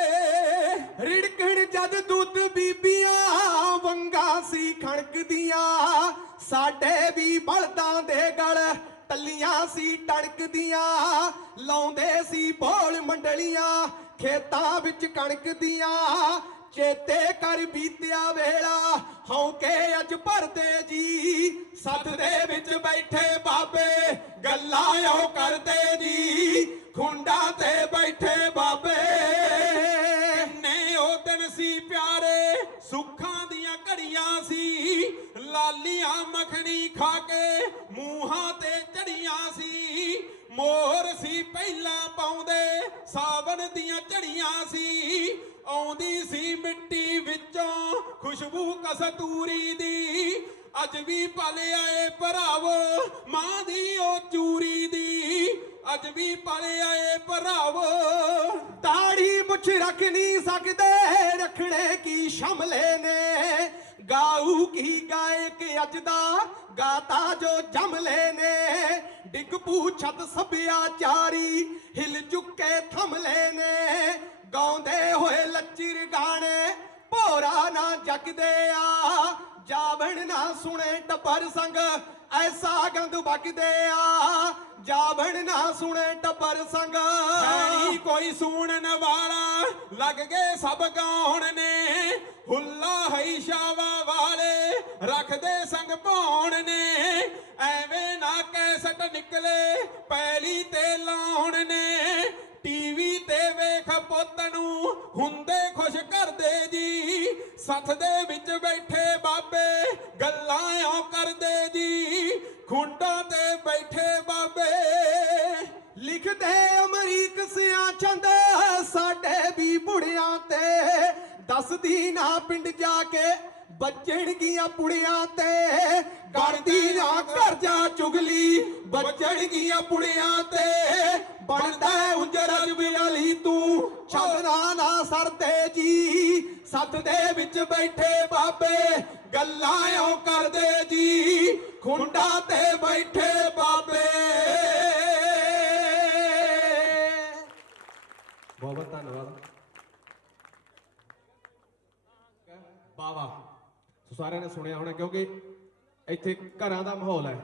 ਰਿੜਕਣ ਜਦ ਦੁੱਧ ਬੀਬੀਆਂ ਵੰਗਾ ਸੀ ਖਣਕਦੀਆਂ ਸਾਡੇ ਵੀ ਬਲਦਾਂ ਦੇ ਗਲ ਟੱਲੀਆਂ ਸੀ ਟਣਕਦੀਆਂ ਲਾਉਂਦੇ ਸੀ ਬੋਲ ਮੰਡਲੀਆਂ ਖੇਤਾਂ ਵਿੱਚ ਕਣਕ ਦੀਆਂ ਚੇਤੇ ਕਰ ਬੀਤਿਆ ਵੇਲਾ ਹੌਕੇ ਅੱਜ ਭਰਦੇ ਜੀ ਸੱਥ ਦੇ ਵਿੱਚ ਬੈਠੇ ਬਾਬੇ ਗੱਲਾਂ ਉਹ ਕਰਦੇ ਜੀ ਖੁੰਡਾਂ ਤੇ ਬੈਠੇ ਬਾਬੇ ਨੇ ਉਹ ਦਿਨ ਸੀ ਪਿਆਰੇ ਸੁੱਖਾਂ ਦੀਆਂ ਘੜੀਆਂ ਸੀ ਲਾਲੀਆਂ ਮੱਖਣੀ ਖਾ ਕੇ ਮੂੰਹਾਂ ਤੇ ਚੜੀਆਂ ਸੀ ਮੋਰ ਸੀ ਪਹਿਲਾਂ ਪਾਉਂਦੇ ਸਾਵਣ ਦੀਆਂ ਝੜੀਆਂ ਸੀ ਆਉਂਦੀ ਸੀ ਮਿੱਟੀ ਵਿੱਚੋਂ ਖੁਸ਼ਬੂ ਕਸਤੂਰੀ ਦੀ ਅੱਜ ਵੀ ਪਲ ਆਏ ਭਰਾਵੋ ਮਾਂ ਦੀ ਉਹ ਚੂਰੀ ਦੀ ਅੱਜ ਵੀ ਪਲ ਆਏ ਭਰਾਵੋ ਦਾੜੀ ਮੁੱਛ ਰੱਖ ਨਹੀਂ ਸਕਦੇ ਰੱਖਣੇ ਕੀ ਸ਼ਮਲੇ ਨੇ ਗਾਊ ਕੀ ਗਾਇਕ ਅੱਜ ਦਾ ਗਾਤਾ ਜੋ ਜਮਲੇ ਨੇ ਡਿੱਗ ਪੂ ਛੱਤ ਸੱਭਿਆਚਾਰੀ ਹਿਲ ਚੁੱਕੇ ਥਮਲੇ ਨੇ ਗਾਉਂਦੇ ਹੋਏ ਲੱਚਰ ਗਾਣੇ ਭੋਰਾ ਨਾ ਜਗਦੇ ਆ ਜਾਵਣ ਨਾ ਸੁਣੇ ਟੱਬਰ ਸੰਗ ਐਸਾ ਗੰਦ ਵਗਦੇ ਆ ਜਾਵਣ ਨਾ ਸੁਣੇ ਟੱਬਰ ਸੰਗ ਨਹੀਂ ਕੋਈ ਸੁਣਨ ਵਾਲਾ ਲੱਗ ਗਏ ਸਭ ਗਾਉਣ ਨੇ ਹੁੱਲਾ ਹੈ ਸ਼ਾਵਾ ਵਾਲੇ ਰੱਖਦੇ ਸੰਗ ਪਾਉਣ ਨੇ ਐਵੇਂ ਨਾ ਕੈਸਟ ਨਿਕਲੇ ਪੈਲੀ ਤੇ ਲਾਉਣ ਨੇ ਟੀਵੀ ਤੇ ਵੇਖ ਪੁੱਤ ਨੂੰ ਹੁੰਦੇ ਖੁਸ਼ ਕਰਦੇ ਜੀ ਸੱਥ ਦੇ ਵਿੱਚ ਬੈਠੇ ਬਾਬੇ ਗੱਲਾਂ ਇਉਂ ਕਰਦੇ ਜੀ ਖੁੰਡਾਂ ਤੇ ਬੈਠੇ ਬਾਬੇ ਲਿਖਦੇ ਅਮਰੀਕ ਸਿਆਂ ਚੰਦ ਸਾਡੇ ਵੀ ਬੁੜਿਆਂ ਤੇ ਦੱਸਦੀ ਨਾ ਪਿੰਡ ਜਾ ਕੇ ਬੱਚਣਗੀਆਂ ਪੁੜੀਆਂ ਤੇ ਕਰਦੀ ਨਾ ਕਰਜਾ ਚੁਗਲੀ ਬੱਚਣਗੀਆਂ ਪੁੜੀਆਂ ਤੇ ਬਣਦਾ ਉਂਜਰ ਅਜਬੀ ਤੂੰ ਛੱਡਣਾ ਨਾ ਸਰਦੇ ਜੀ ਸੱਤ ਦੇ ਵਿੱਚ ਬੈਠੇ ਬਾਬੇ ਗੱਲਾਂ ਇਉਂ ਕਰਦੇ ਜੀ ਖੁੰਡਾਂ ਤੇ ਬੈਠੇ ਬਾਬੇ ਬਹੁਤ ਬਹੁਤ ਧੰਨਵਾਦ ਬਾਵਾ ਸੋ ਸਾਰਿਆਂ ਨੇ ਸੁਣਿਆ ਹੋਣਾ ਕਿਉਂਕਿ ਇੱਥੇ ਘਰਾਂ ਦਾ ਮਾਹੌਲ ਹੈ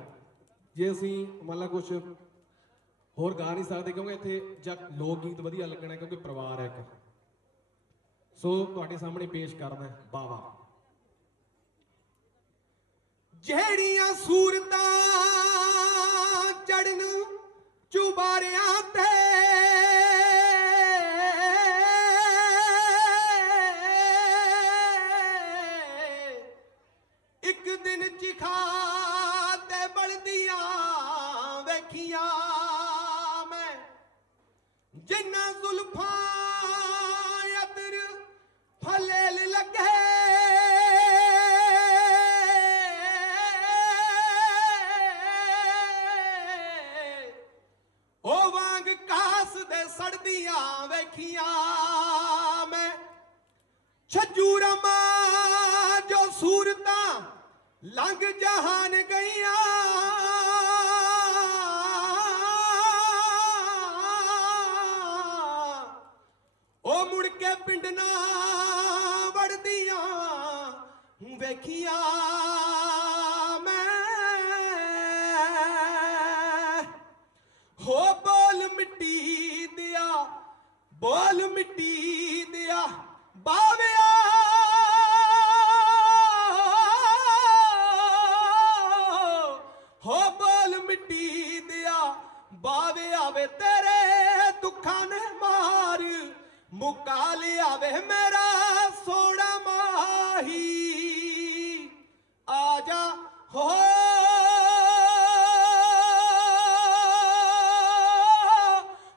ਜੇ ਅਸੀਂ ਮੰਨ ਲਾ ਕੁਝ ਹੋਰ ਗਾ ਨਹੀਂ ਸਕਦੇ ਕਿਉਂਕਿ ਇੱਥੇ ਜਾਂ ਲੋਕ ਗੀਤ ਵਧੀਆ ਲੱਗਣਾ ਕਿਉਂਕਿ ਪਰਿਵਾਰ ਹੈ ਇੱਕ ਸੋ ਤੁਹਾਡੇ ਸਾਹਮਣੇ ਪੇਸ਼ ਕਰਦਾ ਬਾਵਾ ਜਿਹੜੀਆਂ ਸੂਰਤਾਂ ਚੜਨ ਚੁਬਾਰਿਆਂ ਤੇ ਇੱਕ ਦਿਨ ਚਿਖਾ ਤੇ ਬਲਦੀਆਂ ਵੇਖੀਆਂ ਮੈਂ ਜਿੰਨਾ ਜ਼ੁਲਫਾਂ ਅਦਰ ਫਲੇ बढ़दियां वेखियां मैं छज्जू रमा जो सूरतां लंघ जहान गईयां ओ मुड़ के पिंड ना वड़दियां वेखियां मैं हो बोल मिट्टी दिया बोल मिट्टी दिया बाविया हो बोल मिट्टी दिया बावे आवे तेरे दुखां ने मार मुका लिया वे मेरा सोना माही आजा हो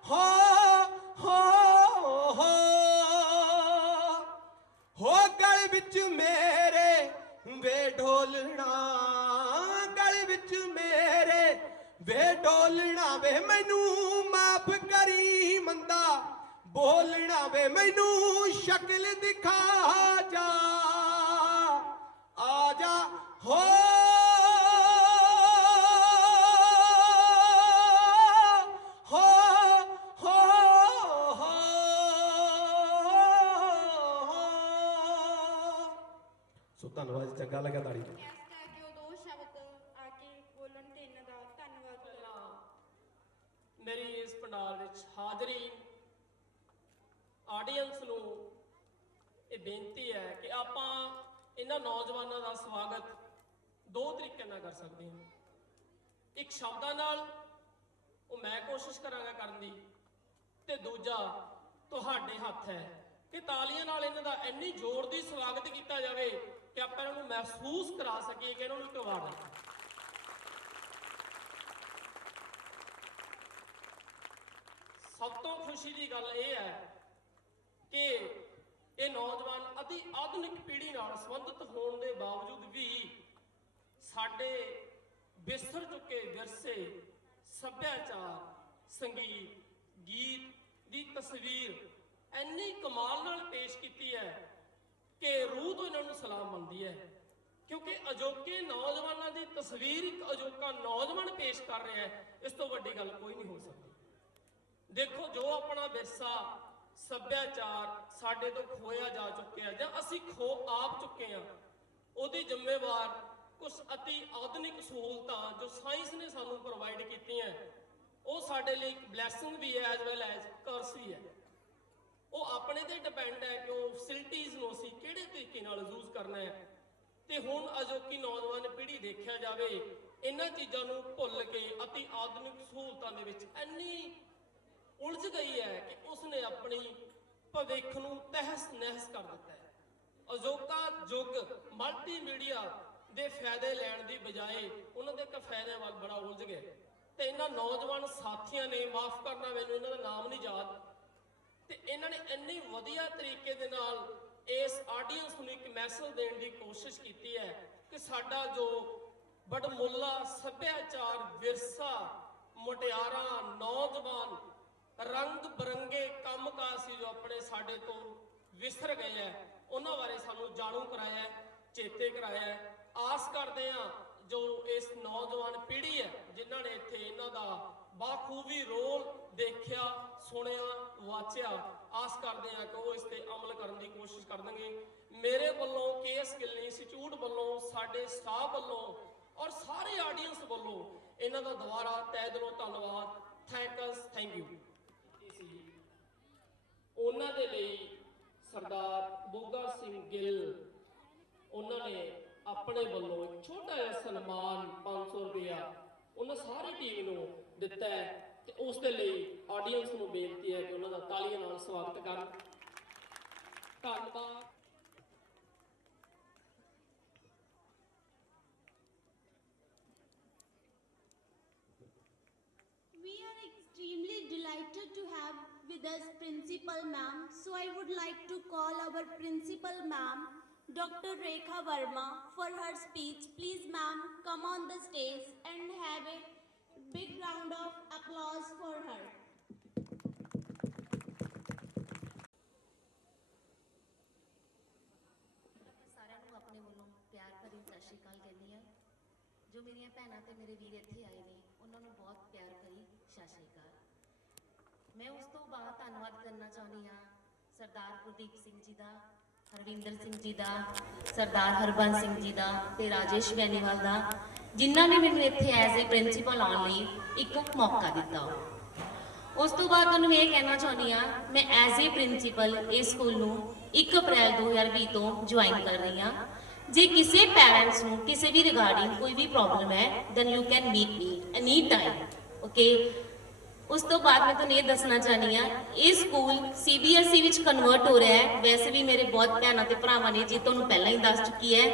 हो हो हो गल विच मेरे वे ढोलना गल विच मेरे वे ढोलना वे मैनू माफ करी मंदा बोलना वे मैनू शक्ल दिखा जा आजा हो हो हो हो ਸੋ ਧੰਨਵਾਦ ਚੰਗਾ ਲੱਗਾ ਤਾੜੀ ਇਸ ਕਰਕੇ ਉਹ ਦੋ ਸ਼ਬਦ ਆ ਕੇ ਬੋਲਣ ਤੇ ਇਹਨਾਂ ਦਾ ਧੰਨਵਾਦ ਕਰਾਂ। ਮੇਰੀ ਇਸ ਪੰਡਾਲ ਵਿੱਚ ਹਾਜ਼ਰੀ ਆਡੀਅנס ਨੂੰ ਇਹ ਬੇਨਤੀ ਹੈ ਕਿ ਆਪਾਂ ਇਹਨਾਂ ਨੌਜਵਾਨਾਂ ਦਾ ਸਵਾਗਤ ਦੋ ਤਰੀਕੇ ਨਾਲ ਕਰ ਸਕਦੇ ਹਾਂ। ਇੱਕ ਸ਼ਬਦਾਂ ਨਾਲ ਉਹ ਮੈਂ ਕੋਸ਼ਿਸ਼ ਕਰਾਂਗਾ ਕਰਨ ਦੀ, ਤੇ ਦੂਜਾ ਤੁਹਾਡੇ ਹੱਥ ਹੈ ਕਿ ਤਾਲੀਆਂ ਨਾਲ ਇਹਨਾਂ ਦਾ ਇੰਨੀ ਜ਼ੋਰ ਦੀ ਸਵਾਗਤ ਕੀਤਾ ਜਾਵੇ ਕਿ ਆਪਾਂ ਇਹਨਾਂ ਨੂੰ ਮਹਿਸੂਸ ਕਰਾ ਸਕੀਏ ਕਿ ਇਹਨਾਂ ਨੂੰ ਕਿਵਾੜਾ। ਸਭ ਤੋਂ ਖੁਸ਼ੀ ਦੀ ਗੱਲ ਇਹ ਹੈ ਕਿ ਇਹ ਨੌਜਵਾਨ ਅਤੀ ਆਧੁਨਿਕ ਪੀੜ੍ਹੀ ਨਾਲ ਸੰਬੰਧਿਤ ਹੋਣ ਦੇ ਬਾਵਜੂਦ ਵੀ ਸਾਡੇ ਵਿਸਰ ਚੁੱਕੇ ਵਿਰਸੇ, ਸੱਭਿਆਚਾਰ, ਸੰਗੀਤ, ਗੀਤ ਦੀ ਤਸਵੀਰ ਇੰਨੀ ਕਮਾਲ ਨਾਲ ਪੇਸ਼ ਕੀਤੀ ਹੈ ਕਿ ਰੂਹ ਤੋਂ ਇਹਨਾਂ ਨੂੰ ਸਲਾਮ ਬਣਦੀ ਹੈ, ਕਿਉਂਕਿ ਅਜੋਕੇ ਨੌਜਵਾਨਾਂ ਦੀ ਤਸਵੀਰ ਇੱਕ ਅਜੋਕਾ ਨੌਜਵਾਨ ਪੇਸ਼ ਕਰ ਰਿਹਾ ਹੈ। ਇਸ ਤੋਂ ਵੱਡੀ ਗੱਲ ਕੋਈ ਨਹੀਂ ਹੋ ਸਕਦੀ। ਦੇਖੋ, ਜੋ ਆਪਣਾ ਵਿਰਸਾ, ਸੱਭਿਆਚਾਰ ਸਾਡੇ ਤੋਂ ਖੋਇਆ ਜਾ ਚੁੱਕਿਆ ਜਾਂ ਅਸੀਂ ਖੋ ਆਪ ਚੁੱਕੇ ਹਾਂ, ਉਹਦੀ ਜ਼ਿੰਮੇਵਾਰ ਕੁਝ ਅਤੀ ਆਧੁਨਿਕ ਸਹੂਲਤਾਂ ਜੋ ਸਾਇੰਸ ਨੇ ਸਾਨੂੰ ਪ੍ਰੋਵਾਈਡ ਕੀਤੀਆਂ, ਉਹ ਸਾਡੇ ਲਈ ਇੱਕ ਬਲੈਸਿੰਗ ਵੀ ਹੈ ਐਜ਼ ਵੈਲ ਐਜ਼ ਕਰਸ ਵੀ ਹੈ। ਉਹ ਆਪਣੇ ਤੇ ਡਿਪੈਂਡ ਹੈ ਕਿ ਉਹ ਫੈਸਿਲਿਟੀਜ਼ ਨੂੰ ਅਸੀਂ ਕਿਹੜੇ ਤਰੀਕੇ ਨਾਲ ਯੂਜ਼ ਕਰਨਾ ਹੈ। ਤੇ ਹੁਣ ਅਜੋਕੀ ਨੌਜਵਾਨ ਪੀੜ੍ਹੀ ਦੇਖਿਆ ਜਾਵੇ ਇਹਨਾਂ ਚੀਜ਼ਾਂ ਨੂੰ ਭੁੱਲ ਕੇ ਅਤੀ ਆਧੁਨਿਕ ਸਹੂਲਤਾਂ ਦੇ ਵਿੱਚ ਇੰਨੀ ਉਲਝ ਗਈ ਹੈ ਕਿ ਉਸਨੇ ਆਪਣੀ ਭਵਿੱਖ ਨੂੰ ਤਹਿਸ ਨਹਿਸ ਕਰ ਦਿੱਤਾ ਹੈ। ਅਜੋਕਾ ਯੁੱਗ ਮਲਟੀਮੀਡੀਆ ਦੇ ਫਾਇਦੇ ਲੈਣ ਦੀ ਬਜਾਏ ਉਹਨਾਂ ਦੇ ਕਫਾਇਦਿਆਂ ਵੱਲ ਬੜਾ ਉਲਝ ਗਿਆ ਤੇ ਇਹਨਾਂ ਨੌਜਵਾਨ ਸਾਥੀਆਂ ਨੇ, ਮਾਫ ਕਰਨਾ ਮੈਨੂੰ ਇਹਨਾਂ ਦਾ ਨਾਮ ਨਹੀਂ ਯਾਦ, ਤੇ ਇਹਨਾਂ ਨੇ ਇੰਨੀ ਵਧੀਆ ਤਰੀਕੇ ਦੇ ਨਾਲ ਇਸ ਆਡੀਅנס ਨੂੰ ਇੱਕ ਮੈਸੇਜ ਦੇਣ ਦੀ ਕੋਸ਼ਿਸ਼ ਕੀਤੀ ਹੈ ਕਿ ਸਾਡਾ ਜੋ ਬੜਮੁੱਲਾ ਸੱਭਿਆਚਾਰ, ਵਿਰਸਾ, ਮੁਟਿਆਰਾਂ, ਨੌਜਵਾਨ, ਰੰਗ ਬਰੰਗੇ ਕੰਮਕਾਜ ਸੀ ਜੋ ਆਪਣੇ ਸਾਡੇ ਤੋਂ ਵਿਸਰ ਗਏ ਹੈ, ਉਹਨਾਂ ਬਾਰੇ ਸਾਨੂੰ ਜਾਣੂ ਕਰਾਇਆ, ਚੇਤੇ ਕਰਾਇਆ। ਆਸ ਕਰਦੇ ਹਾਂ ਜੋ ਇਸ ਨੌਜਵਾਨ ਪੀੜ੍ਹੀ ਹੈ ਜਿਨ੍ਹਾਂ ਨੇ ਇੱਥੇ ਇਹਨਾਂ ਦਾ ਬਾਖੂਬੀ ਰੋਲ ਦੇਖਿਆ, ਸੁਣਿਆ, ਵਾਚਿਆ, ਆਸ ਕਰਦੇ ਹਾਂ ਕਿ ਉਹ ਇਸ ਤੇ ਅਮਲ ਕਰਨ ਦੀ ਕੋਸ਼ਿਸ਼ ਕਰਨਗੇ। ਮੇਰੇ ਵੱਲੋਂ, KS ਗਿੱਲ ਇੰਸਟੀਚਿਊਟ ਵੱਲੋਂ, ਸਾਡੇ ਸਟਾਫ ਵੱਲੋਂ ਔਰ ਸਾਰੇ ਆਡੀਅנס ਵੱਲੋਂ ਇਹਨਾਂ ਦਾ ਦੁਬਾਰਾ ਤਹਿ ਦਿਲੋਂ ਧੰਨਵਾਦ। Thank you. ਉਹਨਾਂ ਦੇ ਲਈ ਸਰਦਾਰ ਬੁੱਗਾ ਸਿੰਘ ਗਿੱਲ ਉਹਨਾਂ ਨੇ ਆਪਣੇ ਵੱਲੋਂ ਇੱਕ ਛੋਟਾ ਜਿਹਾ ਸਨਮਾਨ 500 ਰੁਪਇਆ ਉਹਨਾਂ ਸਾਰੀ ਟੀਮ ਨੂੰ ਦਿੱਤਾ ਹੈ ਤੇ ਉਸ ਦੇ ਲਈ ਆਡੀਅנס ਨੂੰ ਬੇਨਤੀ ਹੈ ਕਿ ਉਹਨਾਂ ਦਾ ਤਾਲੀਆਂ ਨਾਲ ਸਵਾਗਤ ਕਰਨ। ਧੰਨਵਾਦ। We are extremely delighted to have with us Principal Ma'am. So I would like to call our Principal Ma'am, Dr. Rekha Verma, for her speech. Please ma'am, come on the stage and have a big round of applause for her. ਜੋ ਮੇਰੀਆਂ ਭੈਣਾਂ ਤੇ ਮੇਰੇ ਵੀਰ ਇੱਥੇ ਆਏ ਨੇ ਉਹਨਾਂ ਨੂੰ ਬਹੁਤ ਪਿਆਰ ਭਰੀ ਸਤਿ ਸ਼੍ਰੀ ਅਕਾਲ। ਮੈਂ ਉਸ ਤੋਂ ਬਾਅਦ ਧੰਨਵਾਦ ਕਰਨਾ ਚਾਹੁੰਦੀ ਹਾਂ ਸਰਦਾਰ ਗੁਰਦੀਪ ਸਿੰਘ ਜੀ ਦਾ, ਹਰਵਿੰਦਰ ਸਿੰਘ ਜੀ ਦਾ, ਸਰਦਾਰ ਹਰਬੰਸ ਸਿੰਘ ਜੀ ਦਾ ਤੇ ਰਾਜੇਸ਼ ਬੈਨੀਵਾਲ ਦਾ, ਜਿਨ੍ਹਾਂ ਨੇ ਮੈਨੂੰ ਇੱਥੇ ਐਜ਼ ਏ ਪ੍ਰਿੰਸੀਪਲ ਆਉਣ ਲਈ ਇੱਕ ਮੌਕਾ ਦਿੱਤਾ। ਉਸ ਤੋਂ ਬਾਅਦ ਤੁਹਾਨੂੰ ਇਹ ਕਹਿਣਾ ਚਾਹੁੰਦੀ ਹਾਂ ਮੈਂ ਐਜ਼ ਏ ਪ੍ਰਿੰਸੀਪਲ ਇਸ ਸਕੂਲ ਨੂੰ 1 ਅਪ੍ਰੈਲ 2020 ਤੋਂ ਜੁਆਇਨ ਕਰ ਰਹੀ ਹਾਂ। ਜੇ ਕਿਸੇ ਪੈਰੈਂਟਸ ਨੂੰ ਕਿਸੇ ਵੀ ਰਿਗਾਰਡਿੰਗ ਕੋਈ ਵੀ ਪ੍ਰੋਬਲਮ ਹੈ then you can meet me any time, okay. ਉਸ ਤੋਂ ਬਾਅਦ ਮੈਂ ਤੁਹਾਨੂੰ ਇਹ ਦੱਸਣਾ ਚਾਹਨੀ ਆ ਇਹ ਸਕੂਲ CBSE ਵਿੱਚ ਕਨਵਰਟ ਹੋ ਰਿਹਾ ਹੈ। ਵੈਸੇ ਵੀ ਮੇਰੇ ਬਹੁਤ ਭੈਣਾਂ ਤੇ ਭਰਾਵਾਂ ਨੇ ਜੀ ਤੁਹਾਨੂੰ ਪਹਿਲਾਂ ਹੀ ਦੱਸ ਚੁੱਕੀ ਹੈ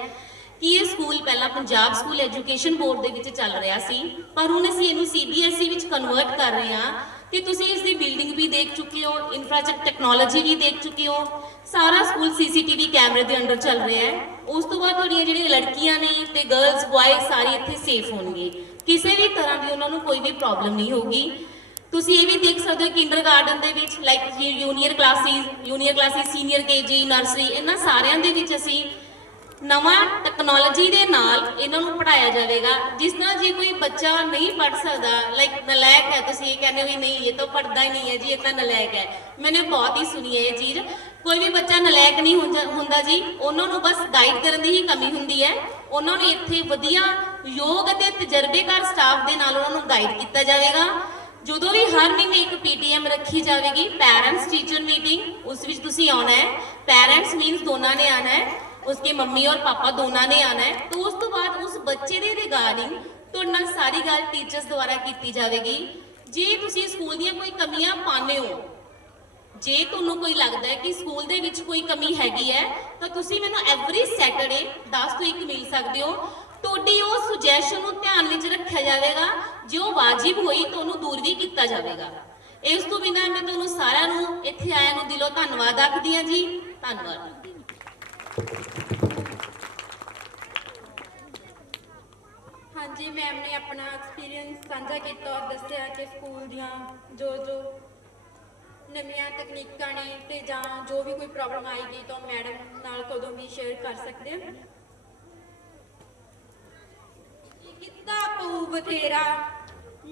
ਕਿ ਇਹ ਸਕੂਲ ਪਹਿਲਾਂ ਪੰਜਾਬ ਸਕੂਲ ਐਜੂਕੇਸ਼ਨ ਬੋਰਡ ਦੇ ਵਿੱਚ ਚੱਲ ਰਿਹਾ ਸੀ, ਪਰ ਹੁਣ ਅਸੀਂ ਇਹਨੂੰ CBSE ਵਿੱਚ ਕਨਵਰਟ ਕਰ ਰਹੇ ਹਾਂ ਤੇ ਤੁਸੀਂ ਇਸ ਦੀ ਬਿਲਡਿੰਗ ਵੀ ਦੇਖ ਚੁੱਕੇ ਹੋ, ਇਨਫਰਾਸਟ੍ਰਕਚਰ ਟੈਕਨੋਲੋਜੀ ਵੀ ਦੇਖ ਚੁੱਕੇ ਹੋ। ਸਾਰਾ ਸਕੂਲ CCTV ਕੈਮਰੇ ਦੇ ਅੰਡਰ ਚੱਲ ਰਿਹਾ ਹੈ। ਉਸ ਤੋਂ ਬਾਅਦ ਤੁਹਾਡੀਆਂ ਜਿਹੜੀਆਂ ਲੜਕੀਆਂ ਨੇ ਤੇ ਗਰਲਸ ਬॉयਜ਼ ਸਾਰੇ ਇੱਥੇ ਸੇਫ ਹੋਣਗੇ, ਕਿਸੇ ਵੀ ਤਰ੍ਹਾਂ ਦੀ ਉਹਨਾਂ ਨੂੰ ਕੋਈ ਵੀ ਪ੍ਰੋਬਲਮ ਨਹੀਂ ਹੋਊਗੀ। ਤੁਸੀਂ ਇਹ ਵੀ ਦੇਖ ਸਕਦੇ ਹੋ ਕਿੰਡਰਗਾਰਟਨ ਦੇ ਵਿੱਚ like junior classes senior KG nursery, ਇਹਨਾਂ ਸਾਰਿਆਂ ਦੇ ਵਿੱਚ ਅਸੀਂ ਨਵਾਂ ਟੈਕਨੋਲੋਜੀ ਦੇ ਨਾਲ ਇਹਨਾਂ ਨੂੰ ਪੜਾਇਆ ਜਾਵੇਗਾ। ਜਿਸ ਨਾਲ ਜੇ ਕੋਈ ਬੱਚਾ ਨਹੀਂ ਪੜ ਸਕਦਾ ਲਾਈਕ ਨਲਾਇਕ ਹੈ, ਤੁਸੀਂ ਇਹ ਕਹਿੰਦੇ ਹੋ ਨਹੀਂ ਇਹ ਤਾਂ ਪੜਦਾ ਹੀ ਨਹੀਂ ਹੈ ਜੀ, ਇਹ ਤਾਂ ਨਲਾਇਕ ਹੈ। ਮੈंने ਬਹੁਤ ਹੀ ਸੁਣੀ ਹੈ ਇਹ ਚੀਜ਼। ਕੋਈ ਵੀ ਬੱਚਾ ਨਲਾਇਕ ਨਹੀਂ ਹੁੰਦਾ ਜੀ, ਉਹਨਾਂ ਨੂੰ ਬਸ ਗਾਈਡ ਕਰਨ ਦੀ ਹੀ ਕਮੀ ਹੁੰਦੀ ਹੈ। ਉਹਨਾਂ ਨੂੰ ਇੱਥੇ ਵਧੀਆ ਯੋਗ ਅਤੇ ਤਜਰਬੇਕਾਰ ਸਟਾਫ ਦੇ ਨਾਲ ਉਹਨਾਂ ਨੂੰ ਗਾਈਡ ਕੀਤਾ ਜਾਵੇਗਾ। ਜਦੋਂ ਵੀ ਹਰ ਮਹੀਨੇ ਇੱਕ PTM ਰੱਖੀ ਜਾਵੇਗੀ, ਪੈਰੈਂਟਸ ਟੀਚਰ ਮੀਟਿੰਗ, ਉਸ ਵਿੱਚ ਤੁਸੀਂ ਆਉਣਾ ਹੈ। ਪੈਰੈਂट्स मीन्स ਦੋਨਾਂ ਨੇ ਆਣਾ ਹੈ, उसके मम्मी और पापा दोनों ने आना है। तो उस तो बाद उस बच्चे दे रिगार्डिंग तुहाडे नाल सारी गल टीचर्स द्वारा की जाएगी। जे तुसीं स्कूल दीयां कोई कमियां पाने हो, जे तुहानूं कोई लगता है कि स्कूल दे विच कोई कमी हैगी है तो तुसीं मैनूं एवरी सैटरडे 10 ਤੋਂ 1 मिल सकते हो। तुहाडी उस सुजैशन नूं ध्यान विच रखिया जाएगा, जो वाजिब होई तो उहनूं दूर भी किया जाएगा। इस तो बिना मैं तुहानूं सारिआं नूं इत्थे आइआं नूं दिलों धन्नवाद आखदी हां जी। धन्नवाद। हाँ जी, मैम ने अपना एक्सपीरियंस साझा किया और दसिया कि स्कूल दियां जो नवीं तकनीकां ने ते जां जो भी कोई प्रॉब्लम आएगी तो मैडम नाल कदों भी शेयर कर सकते हैं। किता पऊ बथेरा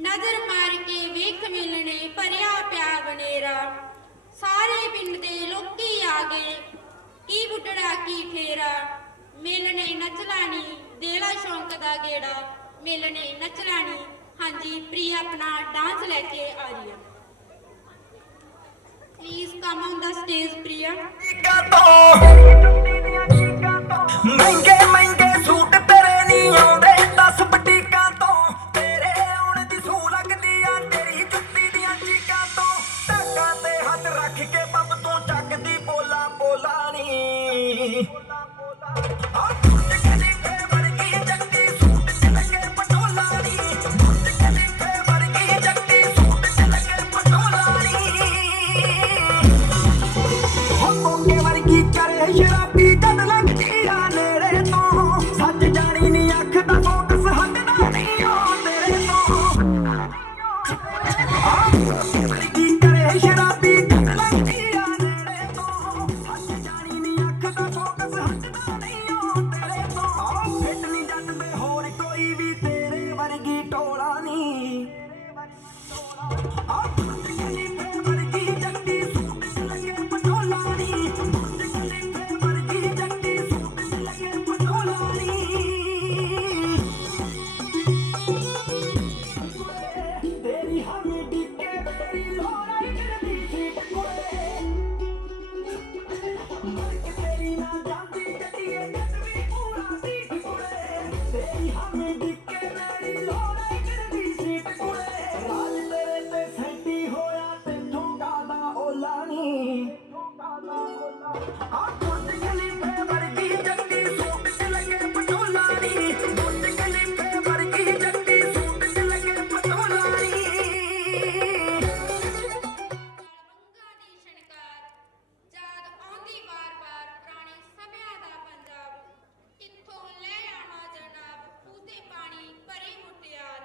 नजर मार के वेख मिलने भरिया प्या बनेरा, सारे पिंड दे लोकी आ गए की बुटड़ा की ठेरा, मिलने नचलानी देला शौक दा गेड़ा, मिलने नचलानी। हाँ जी, प्रिया अपना डांस लेके आ रही है। Please come on the stage Priya. महंगे महंगे सूट तेरे नहीं आउंदे 10 बुटीकां तो, तेरे आउण दी सू लगदी आ तेरी जुत्ती दियां चीकां तो, टक्कां ते हथ रख के पब तू चकदी बोला बोला नी। शराबी जद लगदी आ नेड़े तो, सच जानी नी अख दा फोकस हटदा नहीं ओ तेरे तो। की करे शराबी जद लगदी आ नेड़े तो, सच जानी नी अख दा फोकस हटदा नहीं ओ तेरे तो। फिट नी जद में होर कोई भी तेरे वर्गी टोला नी। पानी भरे मुटियार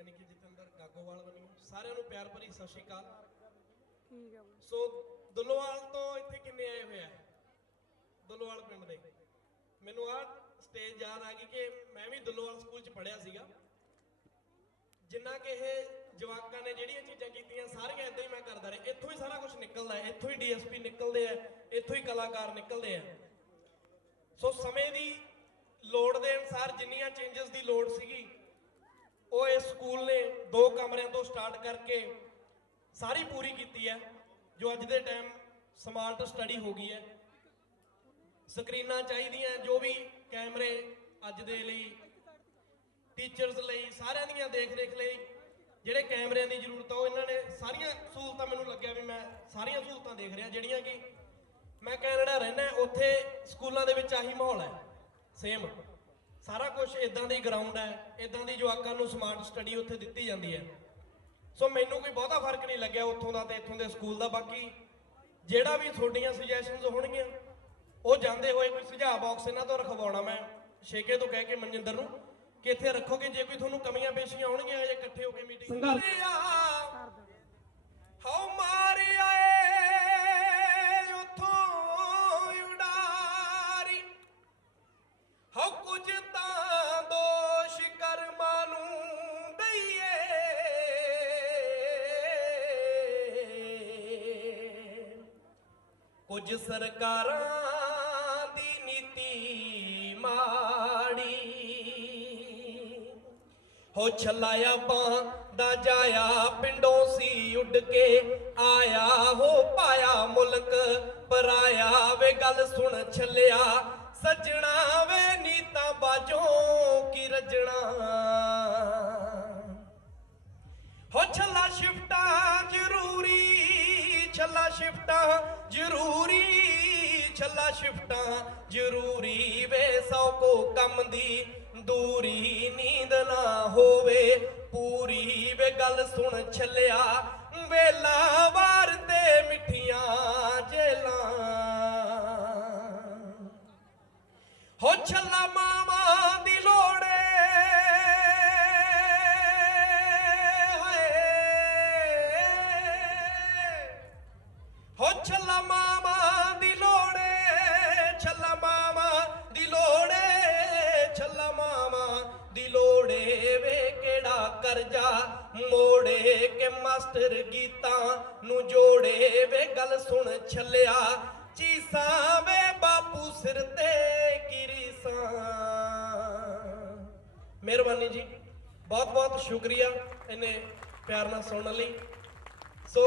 ਯਾਨੀ ਕਿ ਜਤਿੰਦਰ ਗਾਗੋਵਾਲ ਵੱਲੋਂ ਸਾਰਿਆਂ ਨੂੰ ਪਿਆਰ ਭਰੀ ਸਤਿ ਸ਼੍ਰੀ ਅਕਾਲ। ਸੋ ਦੁੱਲੋਵਾਲ ਤੋਂ ਇੱਥੇ ਕਿੰਨੇ ਆਏ ਹੋਏ ਆ? ਦੁੱਲੋਵਾਲ ਪਿੰਡ ਦੇ। ਮੈਨੂੰ ਆਹ ਸਟੇਜ ਯਾਦ ਆ ਗਈ ਕਿ ਮੈਂ ਵੀ ਦੁੱਲੋਵਾਲ ਸਕੂਲ 'ਚ ਪੜ੍ਹਿਆ ਸੀਗਾ। ਜਿੰਨਾ ਕਿ ਇਹ ਜਵਾਕਾਂ ਨੇ ਜਿਹੜੀਆਂ ਚੀਜ਼ਾਂ ਕੀਤੀਆਂ ਸਾਰੀਆਂ ਇਦਾਂ ਹੀ ਮੈਂ ਕਰਦਾ ਰਿਹਾ। ਇੱਥੋਂ ਹੀ ਸਾਰਾ ਕੁਝ ਨਿਕਲਦਾ ਹੈ, ਇੱਥੋਂ ਹੀ ਡੀਐਸਪੀ ਨਿਕਲਦੇ ਆ, ਇੱਥੋਂ ਹੀ ਕਲਾਕਾਰ ਨਿਕਲਦੇ ਆ। ਸੋ ਸਮੇਂ ਦੀ ਲੋੜ ਦੇ ਅਨੁਸਾਰ ਜਿੰਨੀਆਂ ਚੇਂਜਸ ਦੀ ਲੋੜ ਸੀਗੀ ਉਹ ਇਸ ਸਕੂਲ ਨੇ 2 ਕਮਰਿਆਂ ਤੋਂ ਸਟਾਰਟ ਕਰਕੇ ਸਾਰੀ ਪੂਰੀ ਕੀਤੀ ਹੈ, ਜੋ ਅੱਜ ਦੇ ਟਾਈਮ ਸਮਾਰਟ ਸਟੱਡੀ ਹੋ ਗਈ ਹੈ। ਸਕਰੀਨਾਂ ਚਾਹੀਦੀਆਂ, ਜੋ ਵੀ ਕੈਮਰੇ ਅੱਜ ਦੇ ਲਈ ਟੀਚਰਸ ਲਈ ਸਾਰਿਆਂ ਦੀਆਂ ਦੇਖ ਰੇਖ ਲਈ ਜਿਹੜੇ ਕੈਮਰਿਆਂ ਦੀ ਜ਼ਰੂਰਤ ਆ ਉਹ ਇਹਨਾਂ ਨੇ ਸਾਰੀਆਂ ਸਹੂਲਤਾਂ, ਮੈਨੂੰ ਲੱਗਿਆ ਵੀ ਮੈਂ ਸਾਰੀਆਂ ਸਹੂਲਤਾਂ ਦੇਖ ਰਿਹਾ। ਜਿਹੜੀਆਂ ਕਿ ਮੈਂ ਕੈਨੇਡਾ ਰਹਿਣਾ, ਉੱਥੇ ਸਕੂਲਾਂ ਦੇ ਵਿੱਚ ਆਹੀ ਮਾਹੌਲ ਹੈ, ਸੇਮ ਸਾਰਾ ਕੁਝ ਇਦਾਂ ਦੀ ਗਰਾਊਂਡ ਹੈ, ਇਦਾਂ ਦੀ ਜਵਾਕਾਂ ਨੂੰ ਸਮਾਰਟ ਸਟੱਡੀ ਉੱਥੇ ਦਿੱਤੀ ਜਾਂਦੀ ਹੈ। ਸੋ ਮੈਨੂੰ ਕੋਈ ਬਹੁਤਾ ਫਰਕ ਨਹੀਂ ਲੱਗਿਆ ਉੱਥੋਂ ਦਾ ਤੇ ਇੱਥੋਂ ਦੇ ਸਕੂਲ ਦਾ। ਬਾਕੀ ਜਿਹੜਾ ਵੀ ਤੁਹਾਡੀਆਂ ਸੁਜੈਸ਼ਨਸ ਹੋਣਗੀਆਂ ਉਹ ਜਾਂਦੇ ਹੋਏ ਕੋਈ ਸੁਝਾਅ ਬਾਕਸ ਇਹਨਾਂ ਤੋਂ ਰਖਵਾਉਣਾ ਮੈਂ ਸ਼ੇਕੇ ਤੋਂ ਕਹਿ ਕੇ ਮਨਜਿੰਦਰ ਨੂੰ ਕਿ ਇੱਥੇ ਰੱਖੋਗੇ। ਜੇ ਕੋਈ ਤੁਹਾਨੂੰ ਕਮੀਆਂ ਪੇਸ਼ੀਆਂ ਆਉਣਗੀਆਂ ਜਾਂ ਇਕੱਠੇ ਹੋ ਕੇ ਮੀਟਿੰਗ ਹਾਉ ਮਾਰਿਆ ਉੱਥੋਂ ਉਡਾਰੀ ਹਾਉ ਕੁਝ ਤਾਂ ਦੋਸ਼ ਕਰਮਾਂ ਨੂੰ ਦਈਏ ਕੁਝ ਸਰਕਾਰਾਂ ਦੀ ਨੀਤੀ ਮਾੜੀ ਹੋ ਛਲਾਇਆ ਬਾਂ ਦਾ ਜਾਇਆ ਪਿੰਡੋਂ ਸੀ ਉੱਡ ਕੇ ਆਇਆ ਹੋ ਪਾਇਆ ਮੁਲਕ ਪਰਾਇਆ ਵੇ ਗੱਲ ਸੁਣ ਛੱਲਿਆ ਸੱਜਣਾ ਵੇ ਨੀਤਾਂ ਬਾਜੋਂ ਕੀ ਰੱਜਣਾ ਹੋ ਛੱਲਾ ਸ਼ਿਫਟਾਂ ਜ਼ਰੂਰੀ ਛੱਲਾ ਸ਼ਿਫਟਾਂ ਜ਼ਰੂਰੀ ਛੱਲਾ ਸ਼ਿਫਟਾਂ ਜ਼ਰੂਰੀ ਵੇ ਸੌ ਕੋ ਕੰਮ ਦੀ ਦੂਰੀ ਨੀਂਦ ਨਾ ਹੋਵੇ ਪੂਰੀ ਵੇ ਗੱਲ ਸੁਣ ਛੱਲਿਆ ਵੇਲਾ ਵਾਰ ਤੇ ਮਿੱਠੀਆਂ ਜੇਲਾਂ ਹੋ ਛੱਲਾ ਮਾਵਾਂ ਦੀ ਲੋੜੇ ਹੋ ਛੱਲਾ ਮਾਵਾਂ ਦੀ ਲੋੜੇ ਛੱਲਾ ਮਾਵਾਂ ਦੀ ਲੋੜੇ ਛੱਲਾ ਮਾਵਾਂ ਦੀ ਲੋੜੇ ਵੇ ਕਿਹੜਾ ਕਰਜ਼ਾ ਮੋੜੇ ਕੇ ਮਾਸਟਰ ਗੀਤਾਂ ਨੂੰ ਜੋੜੇ ਵੇ ਗੱਲ ਸੁਣ ਛੱਲਿਆ ਚੀਸਾਂ ਵੇ ਬਾਪੂ ਸਿਰ ਤੇ ਕਿਰੀਸਾਂ। ਮਿਹਰਬਾਨੀ ਜੀ, ਬਹੁਤ ਬਹੁਤ ਸ਼ੁਕਰੀਆ ਇੰਨੇ ਪਿਆਰ ਨਾਲ ਸੁਣਨ ਲਈ। ਸੋ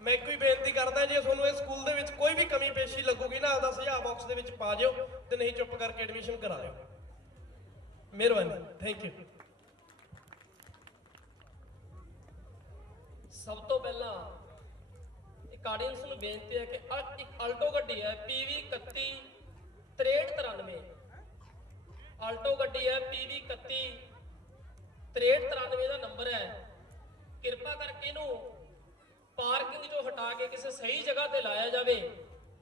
ਮੈਂ ਇੱਕੋ ਹੀ ਬੇਨਤੀ ਕਰਦਾ, ਜੇ ਤੁਹਾਨੂੰ ਇਸ ਸਕੂਲ ਦੇ ਵਿੱਚ ਕੋਈ ਵੀ ਕਮੀ ਪੇਸ਼ੀ ਲੱਗੂਗੀ ਨਾ ਆਪਦਾ ਸੁਝਾਅ ਬਾਕਸ ਦੇ ਵਿੱਚ ਪਾ ਜਿਓ ਤੇ ਨਹੀਂ ਚੁੱਪ ਕਰਕੇ ਐਡਮਿਸ਼ਨ ਕਰਾ ਲਿਓ। ਮਿਹਰਬਾਨੀ, ਥੈਂਕ ਯੂ। ਸਭ ਤੋਂ ਪਹਿਲਾਂ ਇੱਕ ਆਡੀਅנס ਨੂੰ ਬੇਨਤੀ ਹੈ ਕਿ ਇੱਕ ਆਲਟੋ ਗੱਡੀ ਹੈ PV 31 6393 ਆਲਟੋ ਗੱਡੀ ਹੈ PV 31 6393 ਦਾ ਨੰਬਰ ਹੈ। ਕਿਰਪਾ ਕਰਕੇ ਇਹਨੂੰ ਪਾਰਕਿੰਗ ਚੋਂ ਹਟਾ ਕੇ ਕਿਸੇ ਸਹੀ ਜਗ੍ਹਾ ਤੇ ਲਾਇਆ ਜਾਵੇ,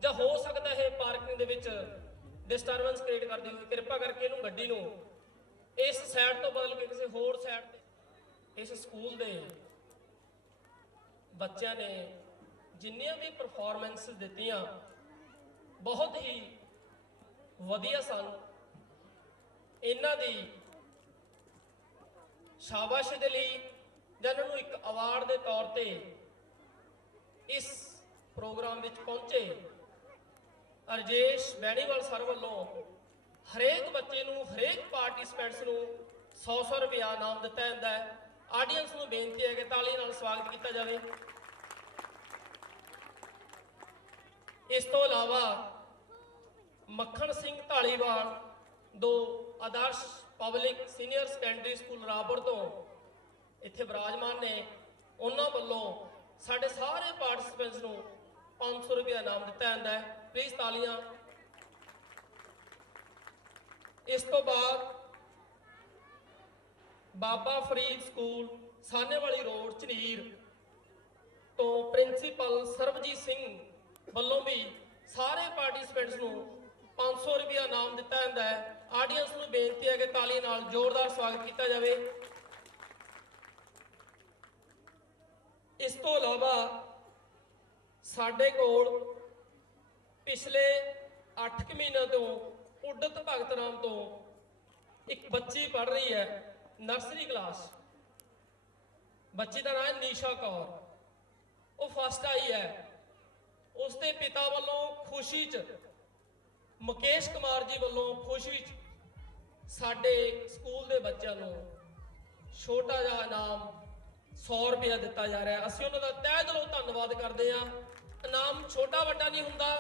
ਜਾਂ ਹੋ ਸਕਦਾ ਹੈ ਪਾਰਕਿੰਗ ਦੇ ਵਿੱਚ ਡਿਸਟਰਬੈਂਸ ਕ੍ਰੀਏਟ ਕਰਦੇ ਹੋਏ ਕਿਰਪਾ ਕਰਕੇ ਇਹਨੂੰ ਗੱਡੀ ਨੂੰ ਇਸ ਸਾਈਡ ਤੋਂ ਬਦਲ ਕੇ ਕਿਸੇ ਹੋਰ ਸਾਈਡ ਤੇ। ਇਸ ਸਕੂਲ ਦੇ ਬੱਚਿਆਂ ਨੇ ਜਿੰਨੀਆਂ ਵੀ ਪਰਫਾਰਮੈਂਸ ਦਿੱਤੀਆਂ ਬਹੁਤ ਹੀ ਵਧੀਆ ਸਨ। ਇਹਨਾਂ ਦੀ ਸ਼ਾਬਾਸ਼ ਦੇ ਲਈ ਜਾਂ ਇਹਨਾਂ ਨੂੰ ਇੱਕ ਅਵਾਰਡ ਦੇ ਤੌਰ ਤੇ ਇਸ ਪ੍ਰੋਗਰਾਮ ਵਿੱਚ ਪਹੁੰਚੇ ਰਜੇਸ਼ ਬੈਣੀਵਾਲ ਸਰ ਵੱਲੋਂ ਹਰੇਕ ਬੱਚੇ ਨੂੰ ਹਰੇਕ ਪਾਰਟਿਸਪੈਂਟਸ ਨੂੰ 100 ਰੁਪਇਆ ਇਨਾਮ ਦਿੱਤਾ ਜਾਂਦਾ ਹੈ। ਆਡੀਅנס ਨੂੰ ਬੇਨਤੀ ਹੈ ਕਿ ਤਾਲੀ ਨਾਲ ਸਵਾਗਤ ਕੀਤਾ ਜਾਵੇ। ਇਸ ਤੋਂ ਇਲਾਵਾ ਮੱਖਣ ਸਿੰਘ ਢਾਲੀਵਾਲ ਦੋ ਆਦਰਸ਼ ਪਬਲਿਕ ਸੀਨੀਅਰ ਸੈਕੰਡਰੀ ਸਕੂਲ ਰਾਪੁਰ ਤੋਂ ਇੱਥੇ ਵਿਰਾਜਮਾਨ ਨੇ, ਉਹਨਾਂ ਵੱਲੋਂ ਸਾਡੇ ਸਾਰੇ ਪਾਰਟਿਸਪੈਂਟਸ ਨੂੰ 500 ਰੁਪਇਆ ਇਨਾਮ ਦਿੱਤਾ ਜਾਂਦਾ ਹੈ। ਪਲੀਜ਼ ਤਾਲੀਆਂ। ਇਸ ਤੋਂ ਬਾਅਦ ਬਾਬਾ ਫਰੀਦ ਸਕੂਲ ਸਾਹਨੇਵਾਲੀ ਰੋਡ ਝਨੀਰ ਤੋਂ ਪ੍ਰਿੰਸੀਪਲ ਸਰਬਜੀਤ ਸਿੰਘ ਵੱਲੋਂ ਵੀ ਸਾਰੇ ਪਾਰਟਿਸਪੈਂਟਸ ਨੂੰ 500 ਰੁਪਇਆ ਇਨਾਮ ਦਿੱਤਾ ਜਾਂਦਾ ਹੈ। ਆਡੀਅנס ਨੂੰ ਬੇਨਤੀ ਹੈ ਕਿ ਤਾਲੀ ਨਾਲ ਜ਼ੋਰਦਾਰ ਸਵਾਗਤ ਕੀਤਾ ਜਾਵੇ। ਇਸ ਤੋਂ ਇਲਾਵਾ ਸਾਡੇ ਕੋਲ ਪਿਛਲੇ 8 ਮਹੀਨਿਆਂ ਤੋਂ ਉਡਤ ਭਗਤ ਰਾਮ ਤੋਂ ਇੱਕ ਬੱਚੀ ਪੜ੍ਹ ਰਹੀ ਹੈ ਨਰਸਰੀ ਕਲਾਸ। ਬੱਚੀ ਦਾ ਨਾਮ ਹੈ ਨੀਸ਼ਾ ਕੌਰ। ਉਹ ਫਸਟ ਆਈ ਹੈ। ਉਸ ਦੇ ਪਿਤਾ ਵੱਲੋਂ ਖੁਸ਼ੀ 'ਚ, ਮੁਕੇਸ਼ ਕੁਮਾਰ ਜੀ ਵੱਲੋਂ ਖੁਸ਼ੀ 'ਚ ਸਾਡੇ ਸਕੂਲ ਦੇ ਬੱਚਿਆਂ ਨੂੰ ਛੋਟਾ ਜਿਹਾ ਇਨਾਮ 100 ਰੁਪਇਆ ਦਿੱਤਾ ਜਾ ਰਿਹਾ। ਅਸੀਂ ਉਹਨਾਂ ਦਾ ਤਹਿ ਦਿਲੋਂ ਧੰਨਵਾਦ ਕਰਦੇ ਹਾਂ। ਇਨਾਮ ਛੋਟਾ ਵੱਡਾ ਨਹੀਂ ਹੁੰਦਾ,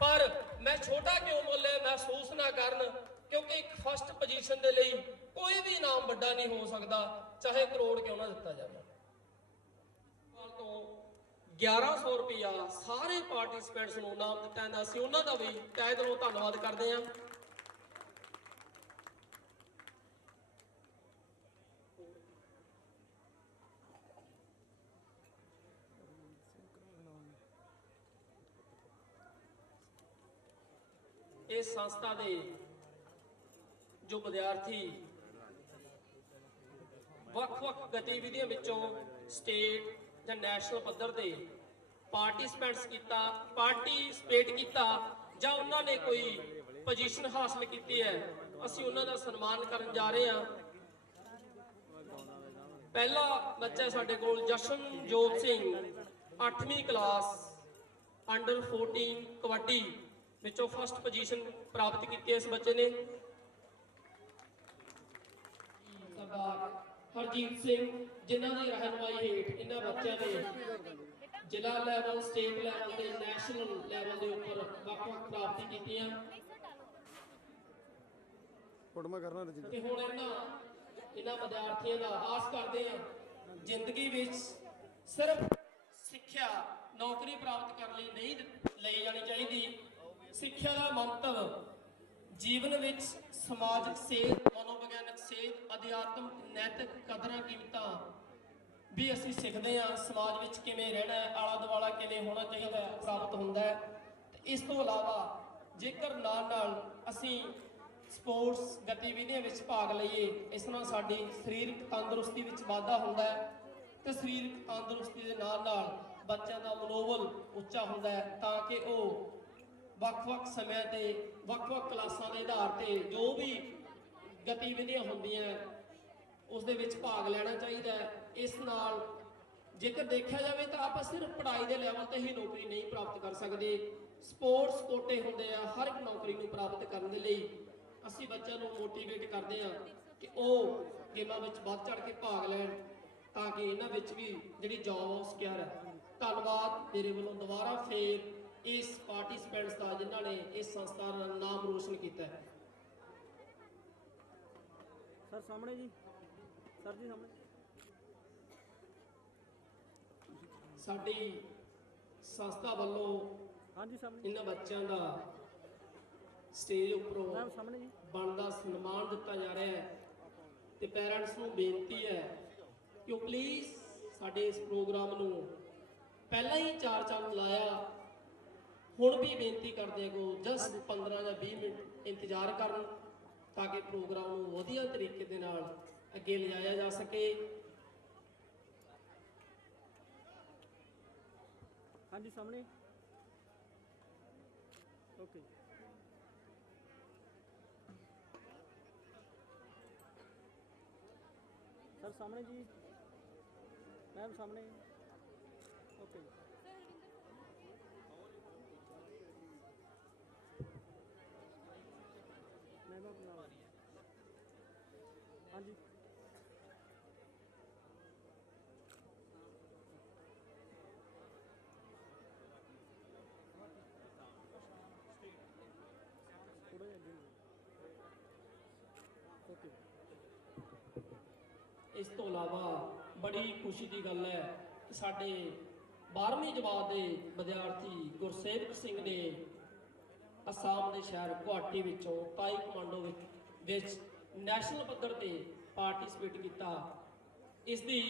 ਪਰ ਮੈਂ ਛੋਟਾ ਕਿਉਂ ਬੋਲਿਆ ਮਹਿਸੂਸ ਨਾ ਕਰਨ, ਕਿਉਂਕਿ ਇੱਕ ਫਸਟ ਪੋਜੀਸ਼ਨ ਦੇ ਲਈ ਕੋਈ ਵੀ ਇਨਾਮ ਵੱਡਾ ਨਹੀਂ ਹੋ ਸਕਦਾ, ਚਾਹੇ ਕਰੋੜ ਕਿਉਂ ਨਾ ਦਿੱਤਾ ਜਾਵੇ। ਤੋਂ 1100 ਰੁਪਇਆ ਸਾਰੇ ਪਾਰਟਿਸਪੈਂਟਸ ਨੂੰ ਇਨਾਮ ਦਿੱਤਾ ਜਾਂਦਾ। ਅਸੀਂ ਉਹਨਾਂ ਦਾ ਵੀ ਤਹਿ ਦਿਲੋਂ ਧੰਨਵਾਦ ਕਰਦੇ ਹਾਂ। ਇਸ ਸੰਸਥਾ ਦੇ ਜੋ ਵਿਦਿਆਰਥੀ ਵੱਖ-ਵੱਖ ਗਤੀਵਿਧੀਆਂ ਵਿੱਚੋਂ ਸਟੇਟ ਜਾਂ ਨੈਸ਼ਨਲ ਪੱਧਰ ਤੇ ਪਾਰਟਿਸਿਪੇਟ ਕੀਤਾ ਜਾਂ ਉਹਨਾਂ ਨੇ ਕੋਈ ਪੋਜੀਸ਼ਨ ਹਾਸਲ ਕੀਤੀ ਹੈ, ਅਸੀਂ ਉਹਨਾਂ ਦਾ ਸਨਮਾਨ ਕਰਨ ਜਾ ਰਹੇ ਹਾਂ। ਪਹਿਲਾ ਬੱਚਾ ਸਾਡੇ ਕੋਲ ਜਸ਼ਨਜੋਤ ਸਿੰਘ 8ਵੀਂ ਕਲਾਸ ਅੰਡਰ 14 ਕਬੱਡੀ ਵਿੱਚੋਂ ਫਸਟ ਪੋਜੀਸ਼ਨ ਪ੍ਰਾਪਤ ਕੀਤੀ ਹੈ ਇਸ ਬੱਚੇ ਨੇ। ਸਰਦਾਰ ਹਰਜੀਤ ਸਿੰਘ ਜਿਨ੍ਹਾਂ ਦੀ ਰਹਿਨੁਮਾਈ ਹੇਠ ਇਹਨਾਂ ਬੱਚਿਆਂ ਨੇ ਜ਼ਿਲ੍ਹਾ ਲੈਵਲ, ਸਟੇਟ ਲੈਵਲ ਤੇ ਨੈਸ਼ਨਲ ਲੈਵਲ ਦੇ ਉੱਪਰ ਵੱਖ-ਵੱਖ ਪ੍ਰਾਪਤੀ ਕੀਤੀਆਂ। ਤੇ ਹੁਣ ਇਹਨਾਂ ਵਿਦਿਆਰਥੀਆਂ ਦਾ ਆਸ ਕਰਦੇ ਹਾਂ ਜ਼ਿੰਦਗੀ ਵਿੱਚ ਸਿਰਫ ਸਿੱਖਿਆ ਨੌਕਰੀ ਪ੍ਰਾਪਤ ਕਰਨ ਲਈ ਨਹੀਂ ਲਈ ਜਾਣੀ ਚਾਹੀਦੀ। ਸਿੱਖਿਆ ਦਾ ਮੰਤਵ ਜੀਵਨ ਵਿੱਚ ਸਮਾਜਿਕ ਸੇਧ, ਮਨੋਵਿਗਿਆਨਕ ਸੇਧ, ਅਧਿਆਤਮਕ, ਨੈਤਿਕ ਕਦਰਾਂ ਕੀਮਤਾਂ ਵੀ ਅਸੀਂ ਸਿੱਖਦੇ ਹਾਂ। ਸਮਾਜ ਵਿੱਚ ਕਿਵੇਂ ਰਹਿਣਾ ਹੈ, ਆਲਾ ਦੁਆਲਾ ਕਿਵੇਂ ਹੋਣਾ ਚਾਹੀਦਾ ਹੈ, ਪ੍ਰਾਪਤ ਹੁੰਦਾ ਹੈ। ਤੇ ਇਸ ਤੋਂ ਇਲਾਵਾ ਜੇਕਰ ਨਾਲ ਅਸੀਂ ਸਪੋਰਟਸ ਗਤੀਵਿਧੀਆਂ ਵਿੱਚ ਭਾਗ ਲਈਏ, ਇਸ ਨਾਲ ਸਾਡੀ ਸਰੀਰਕ ਤੰਦਰੁਸਤੀ ਵਿੱਚ ਵਾਧਾ ਹੁੰਦਾ ਹੈ ਤੇ ਸਰੀਰਕ ਤੰਦਰੁਸਤੀ ਦੇ ਨਾਲ ਬੱਚਿਆਂ ਦਾ ਮਨੋਬਲ ਉੱਚਾ ਹੁੰਦਾ ਹੈ, ਤਾਂ ਕਿ ਉਹ ਵੱਖ-ਵੱਖ ਸਮਿਆਂ ਤੇ ਵੱਖ-ਵੱਖ ਕਲਾਸਾਂ ਦੇ ਆਧਾਰ ਤੇ ਜੋ ਵੀ ਗਤੀਵਿਧੀਆਂ ਹੁੰਦੀਆਂ ਉਸ ਦੇ ਵਿੱਚ ਭਾਗ ਲੈਣਾ ਚਾਹੀਦਾ ਹੈ। ਇਸ ਨਾਲ ਜੇਕਰ ਦੇਖਿਆ ਜਾਵੇ ਤਾਂ ਆਪਾਂ ਸਿਰਫ ਪੜ੍ਹਾਈ ਦੇ ਲੈਵਲ ਤੇ ਹੀ ਨੌਕਰੀ ਨਹੀਂ ਪ੍ਰਾਪਤ ਕਰ ਸਕਦੇ। ਸਪੋਰਟਸ ਕੋਟੇ ਹੁੰਦੇ ਆ ਹਰ ਇੱਕ ਨੌਕਰੀ ਨੂੰ ਪ੍ਰਾਪਤ ਕਰਨ ਦੇ ਲਈ। ਅਸੀਂ ਬੱਚਿਆਂ ਨੂੰ ਮੋਟੀਵੇਟ ਕਰਦੇ ਹਾਂ ਕਿ ਉਹ ਗੇਮਾਂ ਵਿੱਚ ਵੱਧ ਚੜ੍ਹ ਕੇ ਭਾਗ ਲੈਣ, ਤਾਂ ਕਿ ਇਹਨਾਂ ਵਿੱਚ ਵੀ ਜਿਹੜੀ ਜੌਬ ਉਹ ਸਿਕਿਉਰ ਹੈ। ਧੰਨਵਾਦ ਮੇਰੇ ਵੱਲੋਂ ਦੁਬਾਰਾ ਫੇਰ ਇਸ ਪਾਰਟਿਸਪੈਂਟਸ ਦਾ ਜਿਨ੍ਹਾਂ ਨੇ ਇਸ ਸੰਸਥਾ ਦਾ ਨਾਮ ਰੋਸ਼ਨ ਕੀਤਾ ਹੈ। ਸਰ ਸਾਹਮਣੇ ਜੀ, ਸਰ ਜੀ ਸਾਹਮਣੇ। ਸਾਡੀ ਸੰਸਥਾ ਵੱਲੋਂ ਹਾਂਜੀ ਸਾਹਮਣੇ ਇਹਨਾਂ ਬੱਚਿਆਂ ਦਾ ਸਟੇਜ ਉੱਪਰੋਂ ਸਾਹਮਣੇ ਜੀ ਬਣਦਾ ਸਨਮਾਨ ਦਿੱਤਾ ਜਾ ਰਿਹਾ ਹੈ ਤੇ ਪੈਰੈਂਟਸ ਨੂੰ ਬੇਨਤੀ ਹੈ ਕਿ ਉਹ ਪਲੀਜ਼ ਸਾਡੇ ਇਸ ਪ੍ਰੋਗਰਾਮ ਨੂੰ ਪਹਿਲਾਂ ਹੀ 4 ਚੰਨ ਲਾਇਆ, ਹੁਣ ਵੀ ਬੇਨਤੀ ਕਰਦੇ ਹਾਂ ਕਿ ਜਸਟ 15 ਜਾਂ 20 ਮਿੰਟ ਇੰਤਜ਼ਾਰ ਕਰਨ ਤਾਂ ਕਿ ਪ੍ਰੋਗਰਾਮ ਨੂੰ ਵਧੀਆ ਤਰੀਕੇ ਦੇ ਨਾਲ ਅੱਗੇ ਲਿਜਾਇਆ ਜਾ ਸਕੇ। ਹਾਂਜੀ ਸਾਹਮਣੇ ਓਕੇ। सर सामने जी, मैम सामने ओके। मैम अपना हाँ जी ओके। ਇਸ ਤੋਂ ਇਲਾਵਾ ਬੜੀ ਖੁਸ਼ੀ ਦੀ ਗੱਲ ਹੈ ਕਿ ਸਾਡੇ 12ਵੀਂ ਜਮਾਤ ਦੇ ਵਿਦਿਆਰਥੀ ਗੁਰਸੇਵਕ ਸਿੰਘ ਨੇ ਅਸਾਮ ਦੇ ਸ਼ਹਿਰ ਗੁਹਾਟੀ ਵਿੱਚੋਂ ਤਾਈ ਕਮਾਂਡੋ ਵਿੱਚ ਨੈਸ਼ਨਲ ਪੱਧਰ ਤੇ ਪਾਰਟਿਸਿਪੇਟ ਕੀਤਾ। ਇਸ ਦੀ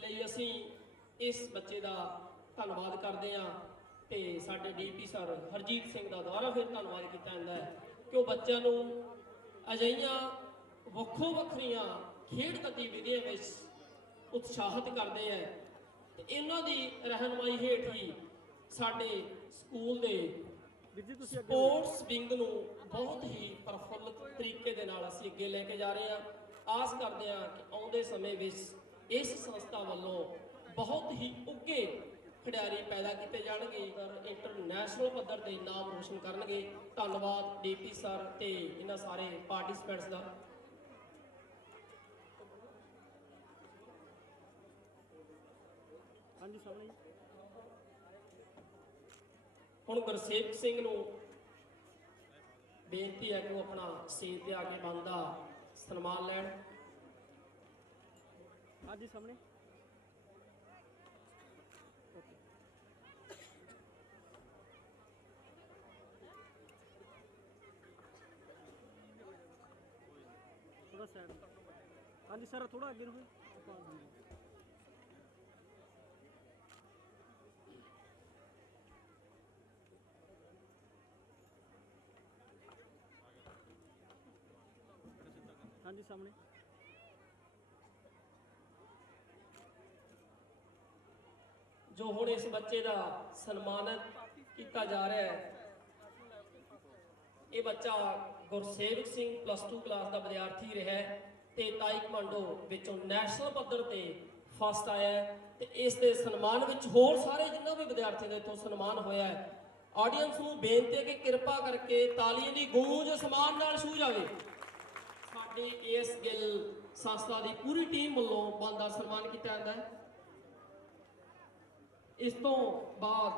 ਲਈ ਅਸੀਂ ਇਸ ਬੱਚੇ ਦਾ ਧੰਨਵਾਦ ਕਰਦੇ ਹਾਂ ਤੇ ਸਾਡੇ ਡੀਪੀ ਸਰ ਹਰਜੀਤ ਸਿੰਘ ਦਾ ਦੁਬਾਰਾ ਫਿਰ ਧੰਨਵਾਦ ਕੀਤਾ ਜਾਂਦਾ ਹੈ ਕਿ ਉਹ ਬੱਚਿਆਂ ਨੂੰ ਅਜਿਹੀਆਂ ਵੱਖੋ ਵੱਖਰੀਆਂ ਖੇਡ ਗਤੀਵਿਧੀਆਂ ਵਿੱਚ ਉਤਸ਼ਾਹਿਤ ਕਰਦੇ ਹੈ ਤੇ ਇਹਨਾਂ ਦੀ ਰਹਿਨੁਮਾਈ ਹੇਠ ਹੀ ਸਾਡੇ ਸਕੂਲ ਦੇ ਸਪੋਰਟਸ ਵਿੰਗ ਨੂੰ ਬਹੁਤ ਹੀ ਪ੍ਰਫੁੱਲਤ ਤਰੀਕੇ ਦੇ ਨਾਲ ਅਸੀਂ ਅੱਗੇ ਲੈ ਕੇ ਜਾ ਰਹੇ ਹਾਂ। ਆਸ ਕਰਦੇ ਹਾਂ ਕਿ ਆਉਂਦੇ ਸਮੇਂ ਵਿੱਚ ਇਸ ਸੰਸਥਾ ਵੱਲੋਂ ਬਹੁਤ ਹੀ ਉੱਘੇ ਖਿਡਾਰੀ ਪੈਦਾ ਕੀਤੇ ਜਾਣਗੇ ਪਰ ਇੰਟਰਨੈਸ਼ਨਲ ਪੱਧਰ ਤੇ ਨਾਮ ਰੋਸ਼ਨ ਕਰਨਗੇ। ਧੰਨਵਾਦ ਡੀਪੀ ਸਰ ਤੇ ਇਹਨਾਂ ਸਾਰੇ ਪਾਰਟਿਸਪੈਂਟਸ ਦਾ। ਹਾਂਜੀ ਸਾਹਮਣੇ ਹੁਣ ਗੁਰਸੇਵਕ ਸਿੰਘ ਨੂੰ ਬੇਨਤੀ ਹੈ ਕਿ ਉਹ ਆਪਣਾ ਸਟੇਜ ਤੇ ਆ ਕੇ ਬਣਦਾ ਸਨਮਾਨ ਲੈਣ। ਹਾਂਜੀ ਸਾਹਮਣੇ थोड़ा साइड। हाँ जी सर थोड़ा आगे रुके। हाँ जी सामने ਜੋ ਹੁਣ ਇਸ ਬੱਚੇ ਦਾ ਸਨਮਾਨਿਤ ਕੀਤਾ ਜਾ ਰਿਹਾ ਹੈ ਇਹ ਬੱਚਾ ਗੁਰਸੇਵਕ ਸਿੰਘ +2 ਕਲਾਸ ਦਾ ਵਿਦਿਆਰਥੀ ਰਿਹਾ ਹੈ ਤੇ ਤਾਈਕਵਾਂਡੋ ਵਿੱਚੋਂ ਨੈਸ਼ਨਲ ਪੱਧਰ ਤੇ ਫਸਟ ਆਇਆ ਹੈ ਤੇ ਇਸ ਦੇ ਸਨਮਾਨ ਵਿੱਚ ਹੋਰ ਸਾਰੇ ਜਿੰਨਾ ਵੀ ਵਿਦਿਆਰਥੀਆਂ ਦਾ ਇੱਥੋਂ ਸਨਮਾਨ ਹੋਇਆ ਹੈ ਆਡੀਅנס ਨੂੰ ਬੇਨਤੀ ਹੈ ਕਿ ਕਿਰਪਾ ਕਰਕੇ ਤਾਲੀਆਂ ਦੀ ਗੂੰਜ ਸਮਾਨ ਨਾਲ ਛੂ ਜਾਵੇ। ਸਾਡੀ ਇਸ ਗਿੱਲ ਸੰਸਥਾ ਦੀ ਪੂਰੀ ਟੀਮ ਵੱਲੋਂ ਬਣਦਾ ਸਨਮਾਨ ਕੀਤਾ ਜਾਂਦਾ ਹੈ। ਇਸ ਤੋਂ ਬਾਅਦ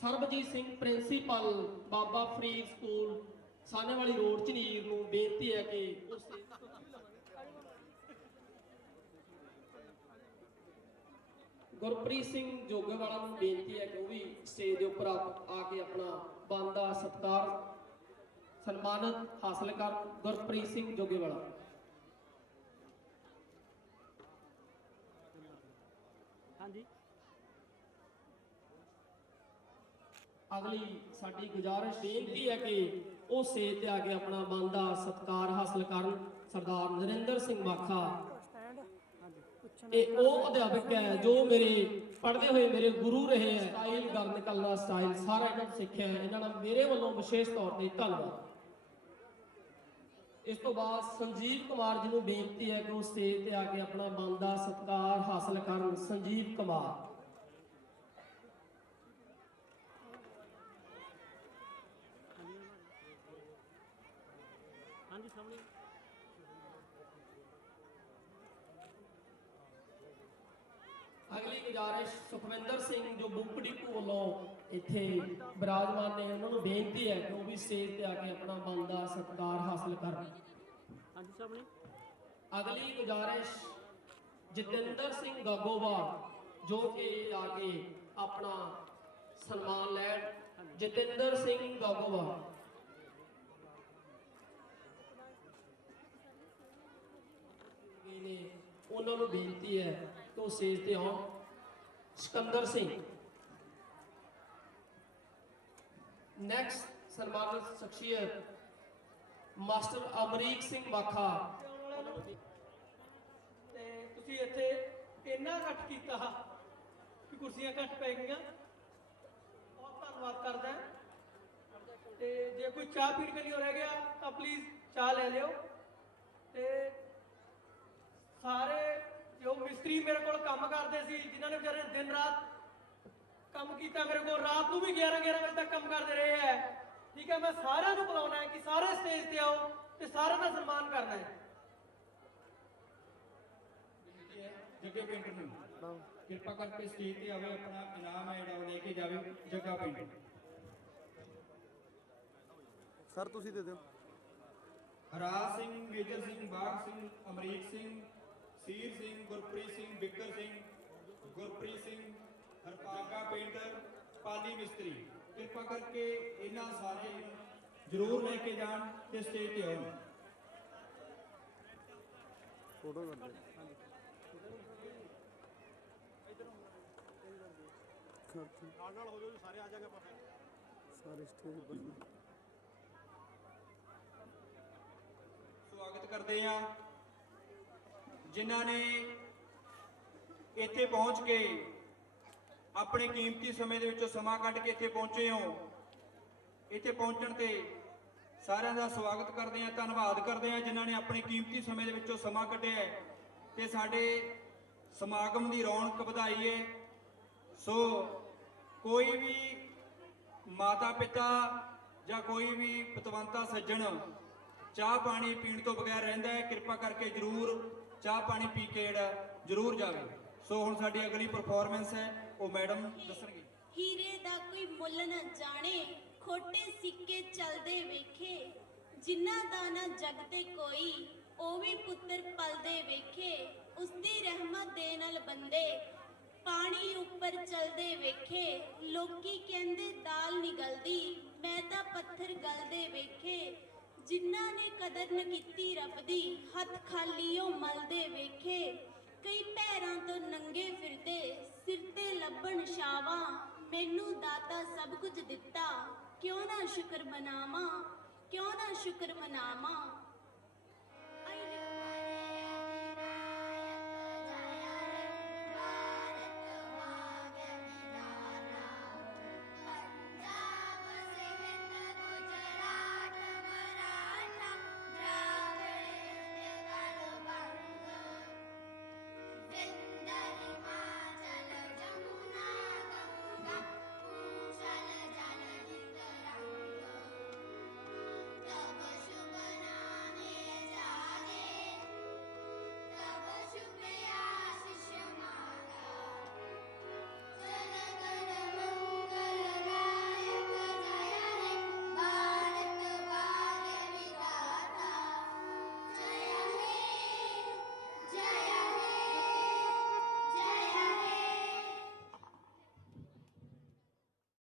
Sarabjit Singh principal Baba Farid school ਸਾਨੇਵਾਲੀ road ਝਨੀਰ ਨੂੰ ਬੇਨਤੀ ਹੈ ਕਿ ਉਸ ਗੁਰਪ੍ਰੀਤ ਸਿੰਘ ਜੋਗੇਵਾਲਾ ਨੂੰ ਬੇਨਤੀ ਹੈ ਕਿ ਉਹ ਵੀ ਸਟੇਜ ਦੇ ਉੱਪਰ ਆ ਕੇ ਆਪਣਾ ਬਣਦਾ ਸਤਿਕਾਰ ਸਨਮਾਨਿਤ ਹਾਸਲ ਕਰਨ। ਗੁਰਪ੍ਰੀਤ ਸਿੰਘ ਜੋਗੇਵਾਲਾ। ਹਾਂਜੀ ਅਗਲੀ ਸਾਡੀ ਗੁਜ਼ਾਰਿਸ਼ ਬੇਨਤੀ ਹੈ ਕਿ ਉਹ ਸਟੇਜ ਤੇ ਆ ਕੇ ਆਪਣਾ ਬਣਦਾ ਸਤਿਕਾਰ ਹਾਸਲ ਕਰਨ। ਸਰਦਾਰ ਨਰਿੰਦਰ ਸਿੰਘ ਮਾਖਾ ਇਹ ਉਹ ਅਧਿਆਪਕ ਹੈ ਜੋ ਮੇਰੇ ਪੜ੍ਹਦੇ ਹੋਏ ਮੇਰੇ ਗੁਰੂ ਰਹੇ ਹੈ। ਸਟਾਈਲ ਗੱਲ ਨਿਕਲਣਾ ਸਟਾਈਲ ਸਾਰਾ ਇਹਨਾਂ ਤੋਂ ਸਿੱਖਿਆ ਹੈ। ਇਹਨਾਂ ਨਾਲ ਮੇਰੇ ਵੱਲੋਂ ਵਿਸ਼ੇਸ਼ ਤੌਰ ਤੇ ਧੰਨਵਾਦ। ਇਸ ਤੋਂ ਬਾਅਦ ਸੰਜੀਵ ਕੁਮਾਰ ਜੀ ਨੂੰ ਬੇਨਤੀ ਹੈ ਕਿ ਉਹ ਸਟੇਜ ਤੇ ਆ ਕੇ ਆਪਣਾ ਬਣਦਾ ਸਤਿਕਾਰ ਹਾਸਲ ਕਰਨ। ਸੰਜੀਵ ਕੁਮਾਰ। हाँ जी सामने ਅਗਲੀ ਗੁਜ਼ਾਰਿਸ਼ ਸੁਖਵਿੰਦਰ ਸਿੰਘ ਜੋ ਬੁੱਕ ਡਿਪੂ ਵੱਲੋਂ ਇੱਥੇ ਬਿਰਾਜਮਾਨ ਨੇ ਉਹਨਾਂ ਨੂੰ ਬੇਨਤੀ ਹੈ ਕਿ ਉਹ ਵੀ ਸਟੇਜ ਤੇ ਆ ਕੇ ਆਪਣਾ ਬਣਦਾ ਸਤਿਕਾਰ ਹਾਸਲ ਕਰਨ। हाँ जी सामने ਅਗਲੀ ਗੁਜ਼ਾਰਿਸ਼ ਜਤਿੰਦਰ ਸਿੰਘ ਗਾਗੋਵਾਲ ਜੋ ਕਿ ਆ ਕੇ ਆਪਣਾ ਸਨਮਾਨ ਲੈਣ। ਜਤਿੰਦਰ ਸਿੰਘ ਗਾਗੋਵਾਲ। ਨੇ ਉਹਨਾਂ ਨੂੰ ਬੇਨਤੀ ਹੈ ਕਿ ਉਹ ਸਟੇਜ ਤੇ ਆਉਣ। ਸਿਕੰਦਰ ਸਿੰਘ। ਨੈਕਸਟ ਸਨਮਾਨਿਤ ਸ਼ਖਸੀਅਤ ਮਾਸਟਰ ਅਮਰੀਕ ਸਿੰਘ ਮਾਖਾ। ਤੇ ਤੁਸੀਂ ਇੱਥੇ ਇੰਨਾ ਇਕੱਠ ਕੀਤਾ ਕਿ ਕੁਰਸੀਆਂ ਘੱਟ ਪੈ ਗਈਆਂ। ਬਹੁਤ ਧੰਨਵਾਦ ਕਰਦਾ। ਤੇ ਜੇ ਕੋਈ ਚਾਹ ਪੀਣ ਕੇ ਲਈ ਰਹਿ ਗਿਆ ਤਾਂ ਪਲੀਜ਼ ਚਾਹ ਲੈ ਲਿਓ। ਤੇ ਸਾਰੇ ਜੋ ਮਿਸਤਰੀ ਮੇਰੇ ਕੋਲ ਕੰਮ ਕਰਦੇ ਸੀ ਜਿਨ੍ਹਾਂ ਨੇ ਵਿਚਾਰੇ ਦਿਨ ਰਾਤ ਕੰਮ ਕੀਤਾ ਮੇਰੇ ਕੋਲ ਰਾਤ ਨੂੰ ਵੀ 11 ਵਜੇ ਤੱਕ ਕੰਮ ਕਰਦੇ ਰਹੇ ਹੈ। ਠੀਕ ਹੈ ਮੈਂ ਸਾਰਿਆਂ ਨੂੰ ਬੁਲਾਉਣਾ ਹੈ ਕਿ ਸਾਰੇ ਸਟੇਜ ਤੇ ਆਓ ਤੇ ਸਾਰਿਆਂ ਦਾ ਸਨਮਾਨ ਕਰਨਾ ਹੈ। ਜੱਗਾ ਪੇਂਟਰ ਨੂੰ ਕਿਰਪਾ ਕਰਕੇ ਸਟੇਜ ਤੇ ਆਵੇ ਆਪਣਾ ਇਨਾਮ ਹੈ ਜਿਹੜਾ ਉਹ ਲੈ ਕੇ ਜਾਵੇ। ਜੱਗਾ ਪੇਂਟਰ ਸਰ ਤੁਸੀਂ ਦੇ ਦਿਓ। ਹਰਾਜ ਸਿੰਘ, ਮੇਜਰ ਸਿੰਘ, ਬਾਗ ਸਿੰਘ, ਅਮਰੀਕ ਸਿੰਘ, ਸੀਰ ਸਿੰਘ, ਗੁਰਪ੍ਰੀਤ ਸਿੰਘ, ਬਿੱਕਰ ਸਿੰਘ, ਗੁਰਪ੍ਰੀਤ ਸਿੰਘ, ਹਰਪਾਗਾ ਪੇਂਟਰ, ਪਾਲੀ ਮਿਸਤਰੀ। ਕਿਰਪਾ ਕਰਕੇ ਇਹਨਾਂ ਸਾਰੇ ਜ਼ਰੂਰ ਲੈ ਕੇ ਜਾਣ ਤੇ ਸਟੇਜ ਤੇ ਆਉਣ। ਫੋਟੋ ਕਰ ਦਿਓ। ਨਾਲ ਹੋ ਜਾਓ ਜੀ ਸਾਰੇ ਆ ਜਾਗੇ ਸਾਰੇ ਸਟੇਜ ਉੱਪਰ ਸਵਾਗਤ ਕਰਦੇ ਹਾਂ ਜਿਨ੍ਹਾਂ ਨੇ ਇੱਥੇ ਪਹੁੰਚ ਕੇ ਆਪਣੇ ਕੀਮਤੀ ਸਮੇਂ ਦੇ ਵਿੱਚੋਂ ਸਮਾਂ ਕੱਢ ਕੇ ਇੱਥੇ ਪਹੁੰਚੇ ਹੋ। ਇੱਥੇ ਪਹੁੰਚਣ ਤੇ ਸਾਰਿਆਂ ਦਾ ਸਵਾਗਤ ਕਰਦੇ ਹਾਂ, ਧੰਨਵਾਦ ਕਰਦੇ ਹਾਂ ਜਿਨ੍ਹਾਂ ਨੇ ਆਪਣੇ ਕੀਮਤੀ ਸਮੇਂ ਦੇ ਵਿੱਚੋਂ ਸਮਾਂ ਕੱਢਿਆ ਹੈ ਤੇ ਸਾਡੇ ਸਮਾਗਮ ਦੀ ਰੌਣਕ ਵਧਾਈ ਹੈ। ਸੋ ਕੋਈ ਵੀ ਮਾਤਾ ਪਿਤਾ ਜਾਂ ਕੋਈ ਵੀ ਪਤਵੰਤਾ ਸੱਜਣ ਚਾਹ ਪਾਣੀ ਪੀਣ ਤੋਂ ਬਗੈਰ ਰਹਿੰਦਾ ਹੈ, ਕਿਰਪਾ ਕਰਕੇ ਜਰੂਰ ਚਾਹ ਪਾਣੀ ਪੀ ਕੇ ਜਰੂਰ ਜਾਵੇ। ਸੋ ਹੁਣ ਸਾਡੀ ਅਗਲੀ ਪਰਫਾਰਮੈਂਸ ਹੈ, ਉਹ ਮੈਡਮ ਦੱਸਣਗੇ। ਹੀਰੇ ਦਾ ਕੋਈ ਮੁੱਲ ਨਾ ਜਾਣੇ, ਖੋਟੇ ਸਿੱਕੇ ਚਲਦੇ ਵੇਖੇ, ਜਿਨ੍ਹਾਂ ਦਾ ਨਾ ਜਗ ਤੇ ਕੋਈ, ਉਹ ਵੀ ਪੁੱਤਰ ਪਲਦੇ ਵੇਖੇ। ਉਸਦੀ ਰਹਿਮਤ ਦੇ ਨਾਲ ਬੰਦੇ ਪਾਣੀ ਉੱਪਰ ਚਲਦੇ ਵੇਖੇ। ਲੋਕੀ ਕਹਿੰਦੇ ਦਾਲ ਨਹੀਂ ਗਲਦੀ, ਮੈਂ ਤਾਂ ਪੱਥਰ ਗਲਦੇ ਵੇਖੇ। ਜਿਨ੍ਹਾਂ ਨੇ ਕਦਰ ਨਾ ਕੀਤੀ ਰੱਬ ਦੀ, ਹੱਥ ਖਾਲੀ ਉਹ ਮਲਦੇ ਵੇਖੇ। ਕਈ ਪੈਰਾਂ ਤੋਂ ਨੰਗੇ ਫਿਰਦੇ, ਸਿਰ ਤੇ ਲੱਭਣ ਛਾਵਾਂ। ਮੈਨੂੰ ਦਾਤਾ ਸਭ ਕੁਝ ਦਿੱਤਾ, ਕਿਉਂ ਨਾ ਸ਼ੁਕਰ ਮਨਾਵਾਂ, ਕਿਉਂ ਨਾ ਸ਼ੁਕਰ ਮਨਾਵਾਂ।